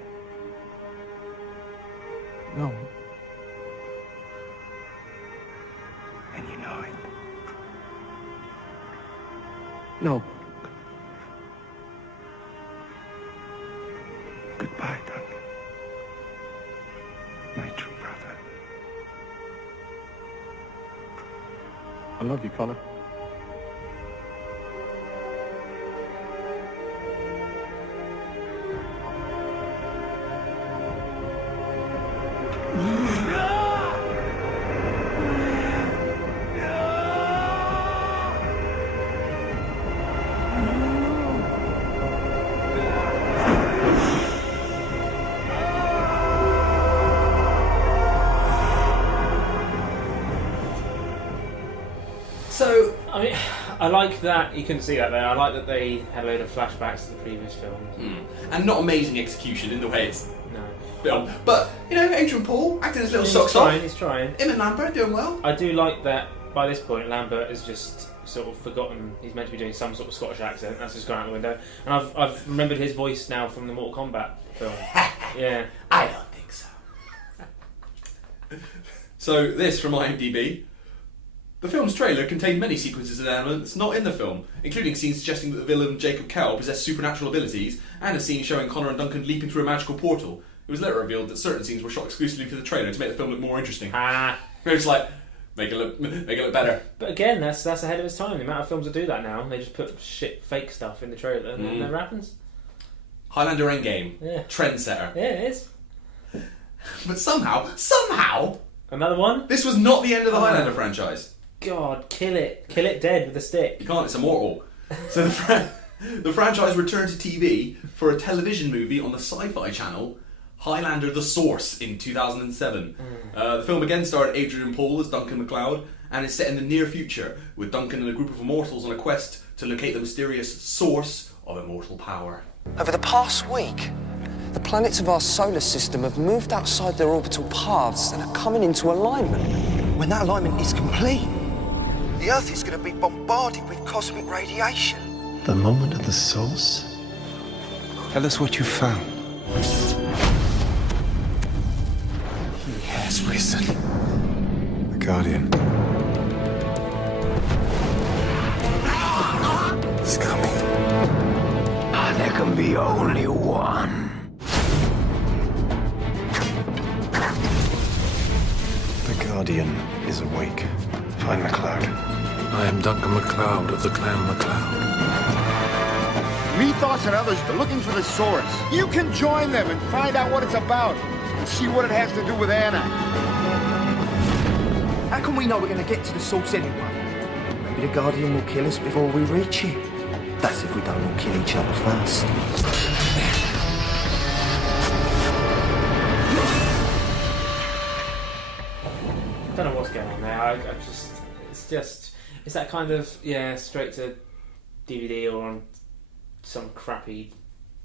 No. And you know it. No. Goodbye, Duncan. My true brother. I love you, Connor. So, I mean, I like that, you couldn't see that there, I like that they had a load of flashbacks to the previous films. And not amazing execution in the way it's No. filmed. But, you know, Adrian Paul acting his little He's socks trying, off. he's trying. Him and Lambert doing well. I do like that by this point Lambert has just sort of forgotten he's meant to be doing some sort of Scottish accent. That's just gone out the window. And I've remembered his voice now from the Mortal Kombat film. Yeah. I don't think so. So, this from IMDb. The film's trailer contained many sequences and elements not in the film, including scenes suggesting that the villain Jacob Kell possessed supernatural abilities, and a scene showing Connor and Duncan leaping through a magical portal. It was later revealed that certain scenes were shot exclusively for the trailer to make the film look more interesting. It was like, make it look better. But again, that's ahead of its time. The amount of films that do that now, they just put shit fake stuff in the trailer and then it never happens. Highlander Endgame. Yeah. Trendsetter. Yeah, it is. But somehow, another one? This was not the end of the Highlander franchise. God, kill it dead with a stick. You can't, it's immortal. So the franchise returned to TV for a television movie on the Sci-Fi Channel, Highlander the Source, in 2007. The film again starred Adrian Paul as Duncan MacLeod and is set in the near future, with Duncan and a group of immortals on a quest to locate the mysterious source of immortal power. Over the past week, the planets of our solar system have moved outside their orbital paths and are coming into alignment. When that alignment is complete, the Earth is going to be bombarded with cosmic radiation. The moment of the source? Tell us what you found. He has risen. The Guardian. He's coming. There can be only one. The Guardian is awake. Find MacLeod. I am Duncan MacLeod of the Clan MacLeod. Mythos and others are looking for the source. You can join them and find out what it's about and see what it has to do with Anna. How can we know we're going to get to the source anyway? Maybe the Guardian will kill us before we reach it. That's if we don't all kill each other first. I don't know what's going on there. It's that kind of, straight to DVD or on some crappy,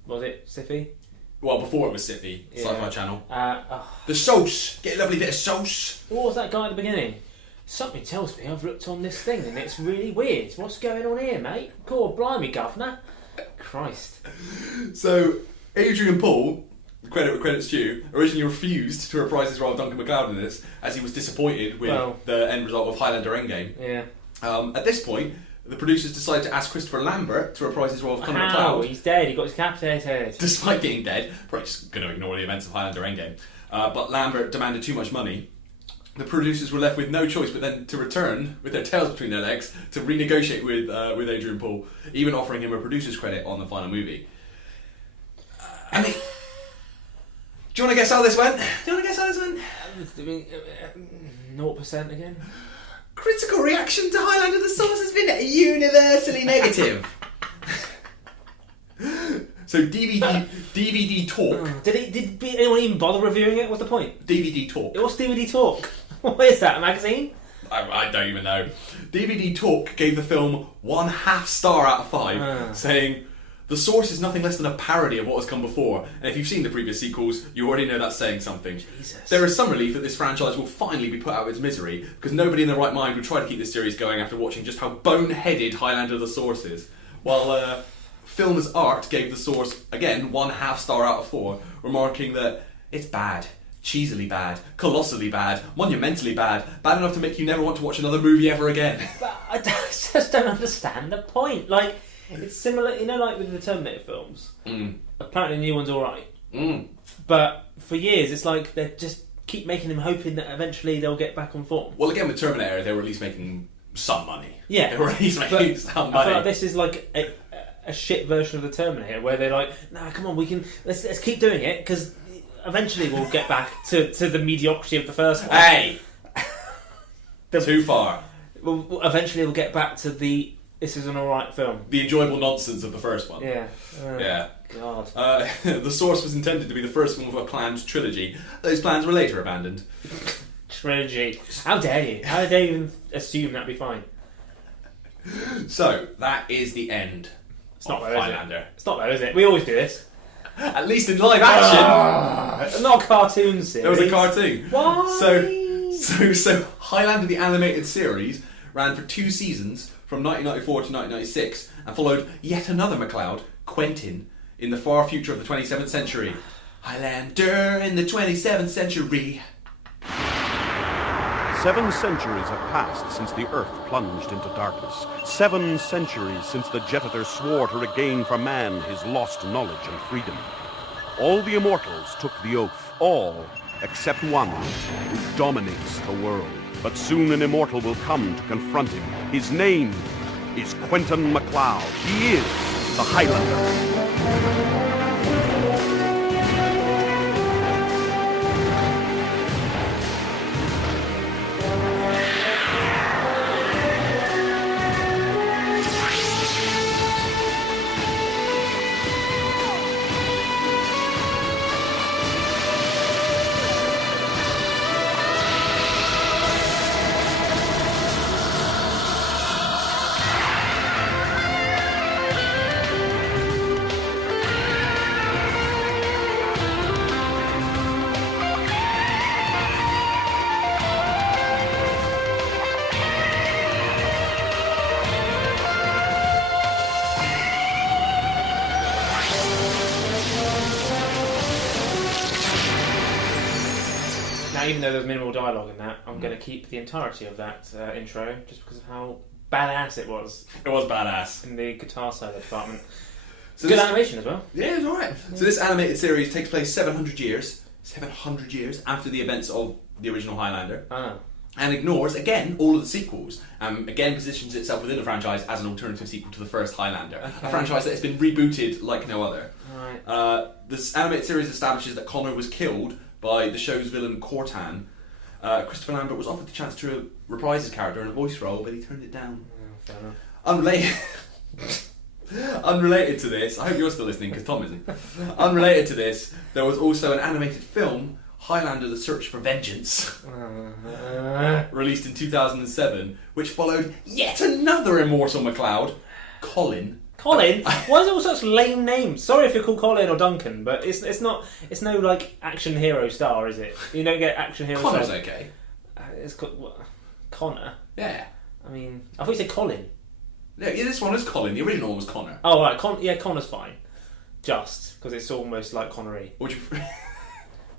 was it Siffy? Well, before it was Siffy, Sci-Fi Channel. The sauce! Get a lovely bit of sauce! What was that guy at the beginning? Something tells me I've looked on this thing and it's really weird. What's going on here, mate? God, blimey, governor. Christ. So, Adrian Paul, credit where credit's due, originally refused to reprise his role of Duncan MacLeod in this, as he was disappointed with the end result of Highlander Endgame. Yeah. At this point, the producers decided to ask Christopher Lambert to reprise his role of Connor How? MacLeod. He's dead. He got decapitated. Despite being dead, probably just going to ignore the events of Highlander Endgame. But Lambert demanded too much money, the producers were left with no choice but then to return with their tails between their legs to renegotiate with Adrian Paul, even offering him a producer's credit on the final movie. I mean, do you want to guess how this went? 0% again. Critical reaction to Highlander the Source has been universally negative. So DVD Talk. Did anyone even bother reviewing it? What's the point? DVD Talk. What's DVD Talk? What is that, a magazine? I don't even know. DVD Talk gave the film 1/2 star out of 5, saying, "The Source is nothing less than a parody of what has come before, and if you've seen the previous sequels, you already know that's saying something." Jesus. There is some relief that this franchise will finally be put out of its misery, because nobody in their right mind would try to keep this series going after watching just how boneheaded Highlander the Source is. While Film's Art gave The Source, again, 1/2 star out of 4, remarking that it's bad. Cheesily bad, colossally bad, monumentally bad enough to make you never want to watch another movie ever again. But I just don't understand the point. Like, it's similar, like with the Terminator films. Apparently the new one's alright. But for years, it's like they just keep making them, hoping that eventually they'll get back on form. Well, again, with Terminator, they were at least making some money. Yeah. They were at least making some money. I feel like this is like a shit version of the Terminator, where they're like, nah, come on, let's keep doing it, because eventually we'll get back to the mediocrity of the first one. Hey! Too far. Well, eventually we'll get back to this is an alright film. The enjoyable nonsense of the first one. Yeah. Yeah. God. The Source was intended to be the first film of a planned trilogy. Those plans were later abandoned. Trilogy. How dare you? How dare you even assume that'd be fine? So, that is the end of Highlander. It's not though, is it? We always do this. At least in live action. Not a cartoon series. There was a cartoon. Why? So Highlander the animated series ran for 2 seasons from 1994 to 1996 and followed yet another MacLeod, Quentin, in the far future of the 27th century. Highlander in the 27th century. 7 centuries have passed since the Earth plunged into darkness. 7 centuries since the Jetitor swore to regain for man his lost knowledge and freedom. All the immortals took the oath, all except one who dominates the world. But soon an immortal will come to confront him. His name is Quentin MacLeod. He is the Highlander. Even though there's minimal dialogue in that, I'm going to keep the entirety of that intro just because of how badass it was. It was badass. In the guitar solo department. So good animation as well. Yeah, it was alright. So this animated series takes place 700 years after the events of the original Highlander. And ignores, again, all of the sequels. Again, positions itself within the franchise as an alternative sequel to the first Highlander. A franchise that has been rebooted like no other. Right. This animated series establishes that Connor was killed by the show's villain Cortan. Christopher Lambert was offered the chance to reprise his character in a voice role, but he turned it down. Fair enough. Unrelated to this, I hope you're still listening because Tom isn't. Unrelated to this, there was also an animated film, Highlander: The Search for Vengeance, released in 2007, which followed yet another immortal MacLeod, Colin. Colin? Why is it all such lame names? Sorry if you're called Colin or Duncan, but it's no like action hero star, is it? You don't get action hero Connor's star. okay. It's called what? Connor. Yeah. I mean, I thought you said Colin. Yeah, this one is Colin. The original one was Connor. Oh right, Connor's fine. Just because it's almost like Connery. Would you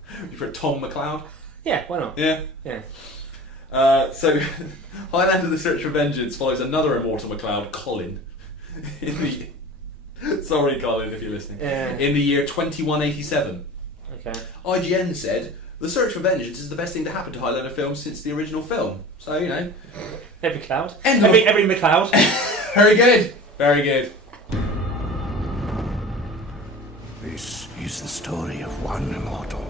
prefer Tom MacLeod? Yeah, why not? Yeah. Yeah. So, Highlander: The Search for Vengeance follows another immortal MacLeod, Colin. Sorry, Colin, if you're listening. Yeah. In the year 2187. Okay. IGN said the search for vengeance is the best thing to happen to Highlander films since the original film. So, you know. Every cloud. Every McCloud. Very good. Very good. This is the story of one immortal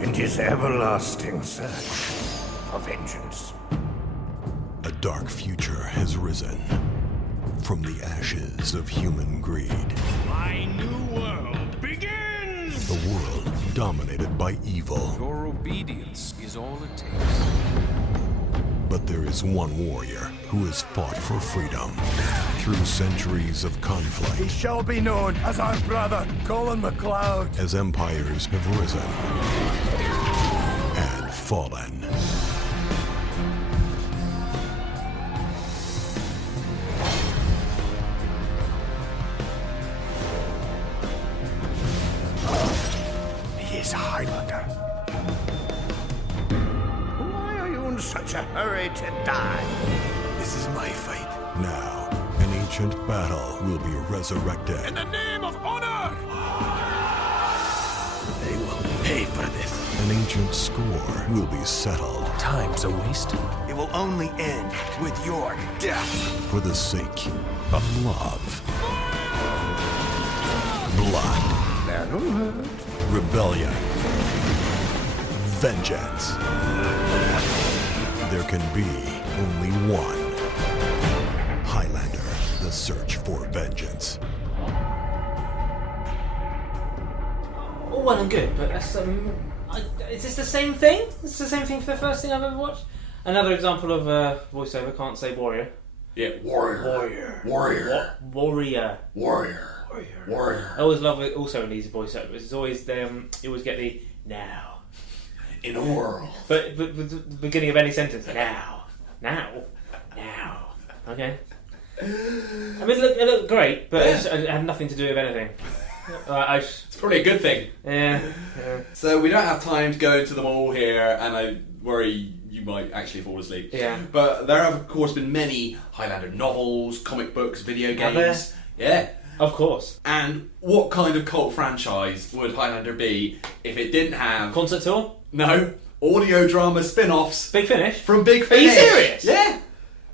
and his everlasting search for vengeance. A dark future has risen from the ashes of human greed. My new world begins! A world dominated by evil. Your obedience is all it takes. But there is one warrior who has fought for freedom through centuries of conflict. He shall be known as our brother, Colin MacLeod. As empires have risen and fallen. He is a Highlander. Why are you in such a hurry to die? This is my fight. Now, an ancient battle will be resurrected. In the name of honor! They will pay for this. An ancient score will be settled. Time's a wasted. It will only end with your death. For the sake of love. Blood. That'll hurt. Rebellion. Vengeance. There can be only one. Highlander, the search for vengeance. All well and good, but that's, is this the same thing? Is this the same thing for the first thing I've ever watched? Another example of voiceover, can't say warrior. Yeah, warrior. Warrior. Warrior. Warrior. I always love it also in these voiceovers. It's always them, you always get the now. In a world. But the beginning of any sentence, now. Okay. I mean, it looked great, but it had nothing to do with anything. It's probably a good thing. Yeah. So we don't have time to go into them all here, and I worry you might actually fall asleep. Yeah. But there have, of course, been many Highlander novels, comic books, video Have games. Yeah. Of course. And what kind of cult franchise would Highlander be if it didn't have... Concert tour? No. Audio drama spin-offs. Big Finish? From Big Are Finish. you serious? Yeah.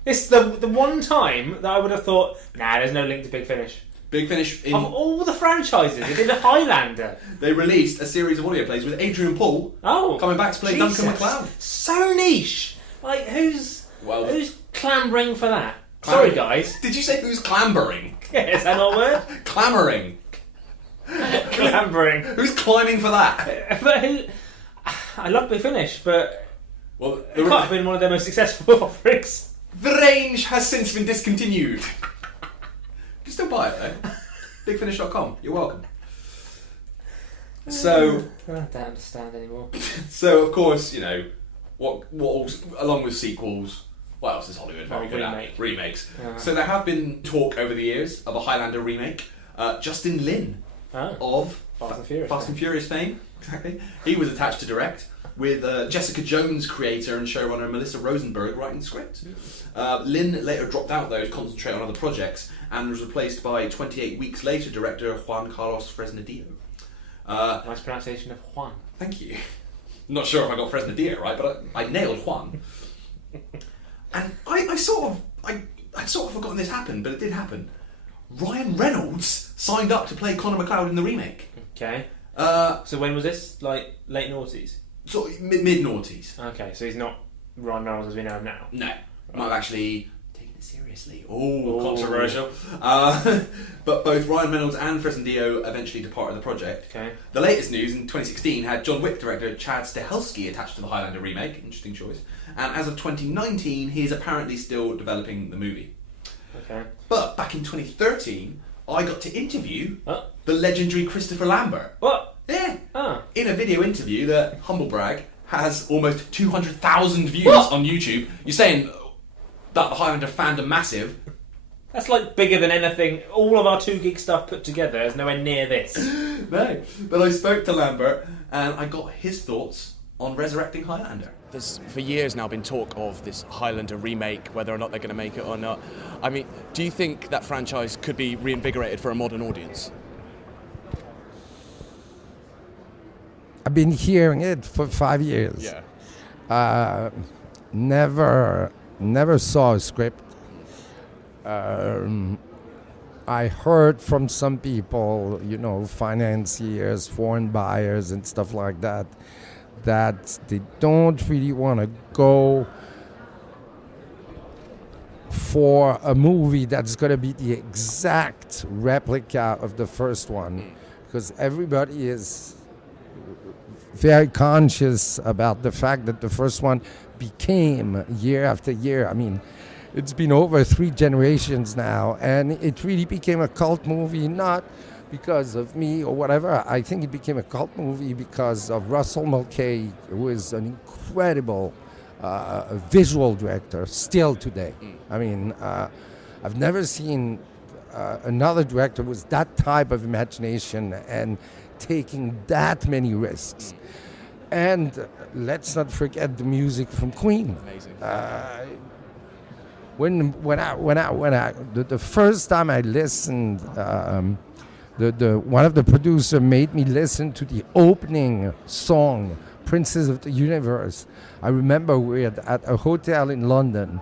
It's the one time that I would have thought, nah, there's no link to Big Finish. Big Finish... Of all the franchises, they did a Highlander. They released a series of audio plays with Adrian Paul coming back to play Jesus. Duncan MacLeod. So niche. Like, who's clambering for that? Sorry, guys. Did you say who's clambering? Yeah, is that not a word? Clambering. Clambering. Who's climbing for that? But who... I love Big Finish, but well, it can't have been one of their most successful offerings. The range has since been discontinued. You can still buy it though. BigFinish.com. You're welcome. So I don't understand anymore. So of course, you know what else, along with sequels. What else is Hollywood very good at? Remakes. Yeah. So there have been talk over the years of a Highlander remake. Justin Lin of Fast and Furious fame. Exactly. He was attached to direct with Jessica Jones creator and showrunner Melissa Rosenberg writing the script. Lin later dropped out though to concentrate on other projects and was replaced by 28 weeks later director Juan Carlos Fresnadillo. Nice pronunciation of Juan. Thank you. Not sure if I got Fresnadillo right, but I nailed Juan. And I'd sort of forgotten this happened, but it did happen. Ryan Reynolds signed up to play Connor MacLeod in the remake. Okay. So when was this? Like late noughties? So mid noughties. Okay, so he's not Ryan Reynolds as we know him now. No, might have actually taken it seriously. Ooh. Controversial. But both Ryan Reynolds and Fresnadillo eventually departed the project. Okay. The latest news in 2016 had John Wick director Chad Stahelski attached to the Highlander remake. Interesting choice. And as of 2019, he is apparently still developing the movie. Okay. But back in 2013, I got to interview the legendary Christopher Lambert. What? Yeah. Oh. In a video interview that, humble brag, has almost 200,000 views on YouTube. You're saying that the Highlander fandom massive? That's like bigger than anything. All of our 2 Gig stuff put together is nowhere near this. No. But I spoke to Lambert and I got his thoughts on resurrecting Highlander. There's for years now been talk of this Highlander remake, whether or not they're going to make it or not. I mean, do you think that franchise could be reinvigorated for a modern audience? I've been hearing it for 5 years. Yeah. Never saw a script. I heard from some people, financiers, foreign buyers and stuff like that, that they don't really want to go for a movie that's going to be the exact replica of the first one, because everybody is very conscious about the fact that the first one became, year after year, I mean, it's been over 3 generations now, and it really became a cult movie, not because of me or whatever. I think it became a cult movie because of Russell Mulcahy, who is an incredible visual director still today. I mean, I've never seen another director with that type of imagination and taking that many risks. And let's not forget the music from Queen. Amazing. The first time I listened, one of the producers made me listen to the opening song, Princess of the Universe. I remember we were at a hotel in London,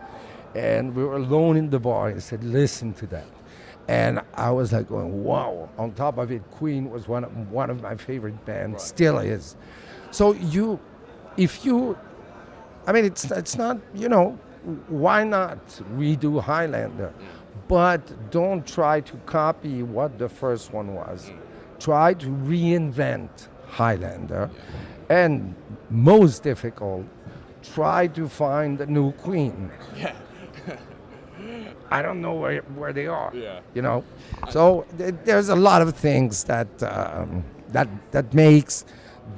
and we were alone in the bar. He said, listen to that. And I was like going, wow. On top of it, Queen was one of my favorite bands, still is. So it's not, why not redo Highlander? But don't try to copy what the first one was. Try to reinvent Highlander. And most difficult, try to find a new queen. Yeah. I don't know where they are. Yeah. So there's a lot of things that makes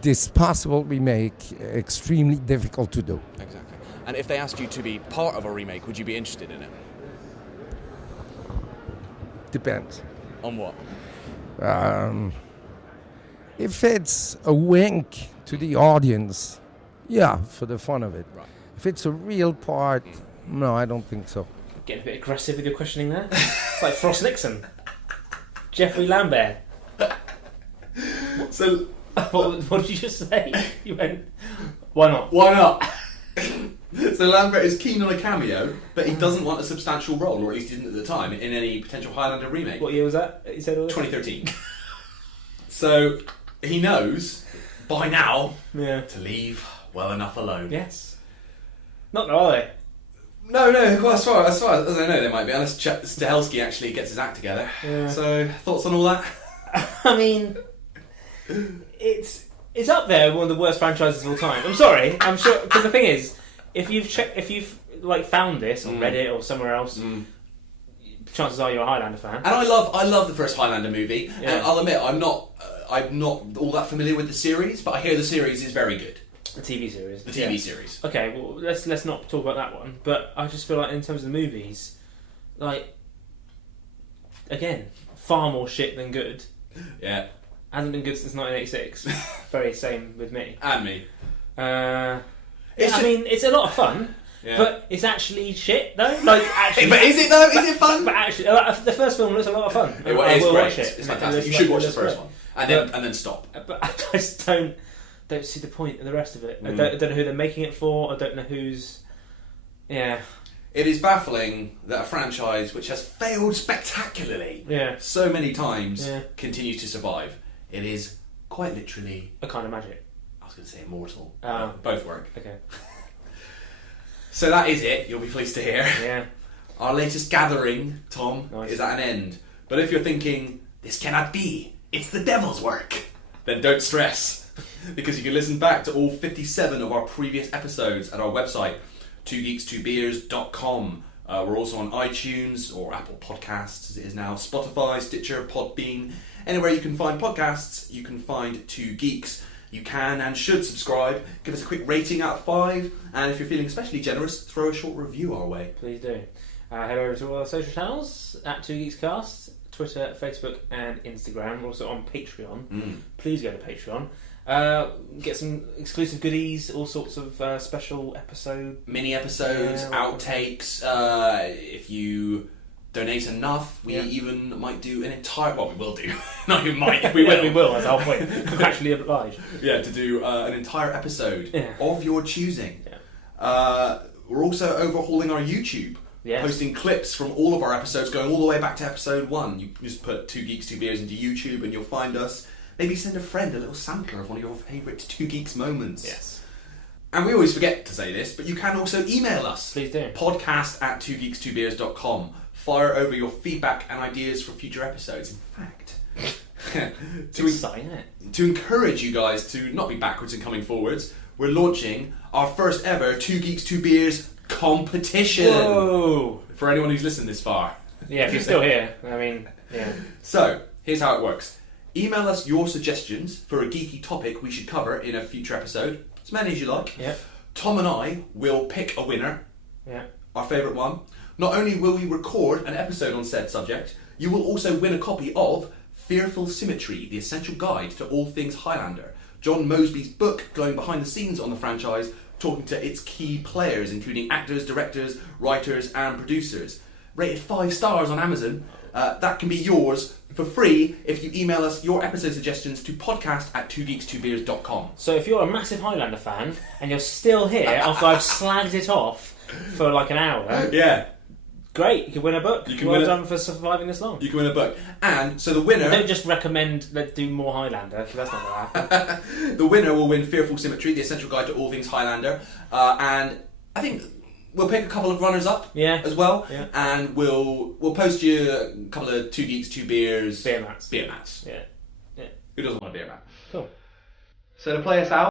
this possible remake extremely difficult to do. Exactly. And if they asked you to be part of a remake, would you be interested in it? Depends. On what? If it's a wink to the audience, yeah, for the fun of it. Right. If it's a real part, no, I don't think so. Getting a bit aggressive with your questioning there. It's like Frost Nixon. Jeffrey Lambert. So, what did you just say? You went, why not? Why not? So Lambert is keen on a cameo, but he doesn't want a substantial role, or at least he didn't at the time, in any potential Highlander remake. What year was that? You said 2013. So he knows by now to leave well enough alone. Yes. Not now, are they? No. Well, as far as I know, they might be. Unless Stahelski actually gets his act together. Yeah. So, thoughts on all that? I mean, it's up there with one of the worst franchises of all time. I'm sorry. I'm sure, because the thing is, if you've found this on Reddit or somewhere else, chances are you're a Highlander fan. And I love the first Highlander movie. Yeah. And I'll admit, I'm not all that familiar with the series, but I hear the series is very good. The TV series. The TV series. Okay, well, let's not talk about that one. But I just feel like in terms of the movies, again, far more shit than good. Yeah. Hasn't been good since 1986. Very same with me. And me. It's a lot of fun. Yeah. But it's actually shit, though. But is it though? Is it fun? But actually, the first film was a lot of fun. It is great. Watch it. It's fantastic. You should watch the first one, and then stop. But I just don't see the point of the rest of it. I don't know who they're making it for. I don't know who's. Yeah. It is baffling that a franchise which has failed spectacularly so many times continues to survive. It is quite literally a kind of magic. I was going to say immortal. Both work. Okay. So that is it. You'll be pleased to hear. Yeah. Our latest gathering, Tom, Nice. is at an end. But if you're thinking, this cannot be, it's the devil's work, then don't stress. Because you can listen back to all 57 of our previous episodes at our website, 2geeks2beers.com. We're also on iTunes or Apple Podcasts, as it is now, Spotify, Stitcher, Podbean. Anywhere you can find podcasts, you can find 2 Geeks. You can and should subscribe. Give us a quick rating out of 5. And if you're feeling especially generous, throw a short review our way. Please do. Head over to all our social channels, at 2geekscast, Twitter, Facebook and Instagram. We're also on Patreon. Please go to Patreon. Get some exclusive goodies, all sorts of special mini episodes, outtakes. If you donate enough, we Yeah. even might do an entire... Well, we will do. Not even might. We will, that's the whole point. Contractually obliged. Yeah, to do an entire episode Yeah. of your choosing. We're also overhauling our YouTube. Yes. Posting clips from all of our episodes, going all the way back to episode 1. You just put 2 Geeks, 2 Beers into YouTube and you'll find us. Maybe send a friend a little sampler of one of your favourite 2 Geeks moments. Yes. And we always forget to say this, but you can also email us. Please do. podcast@2geeks2beers.com. Fire over your feedback and ideas for future episodes. In fact, It's exciting, isn't it? to encourage you guys to not be backwards and coming forwards, we're launching our first ever 2 Geeks, 2 Beers competition. Whoa! For anyone who's listened this far. Yeah, if you're still here, I mean, yeah. So, here's how it works. Email us your suggestions for a geeky topic we should cover in a future episode. As many as you like. Yeah. Tom and I will pick a winner. Yeah. Our favourite one. Not only will we record an episode on said subject, you will also win a copy of Fearful Symmetry, the essential guide to all things Highlander. John Mosby's book going behind the scenes on the franchise, talking to its key players, including actors, directors, writers, and producers. Rated 5 stars on Amazon. That can be yours for free if you email us your episode suggestions to podcast@2geeks2beers.com. So if you're a massive Highlander fan and you're still here after I've slagged it off for like an hour, yeah, great, you can win a book. You can well win done for surviving this long. You can win a book. And so the winner... Don't just recommend let's do more Highlander, because that's not going to happen. The winner will win Fearful Symmetry, the essential guide to all things Highlander. And I think we'll pick a couple of runners-up as well. Yeah. And we'll post you a couple of 2 Geeks, 2 Beers... Beer mats. Beer mats. Yeah. Who doesn't want a beer mat? Cool. So to play us out,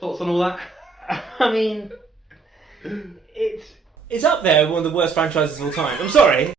Thoughts on all that? I mean, it's up there with one of the worst franchises of all time. I'm sorry.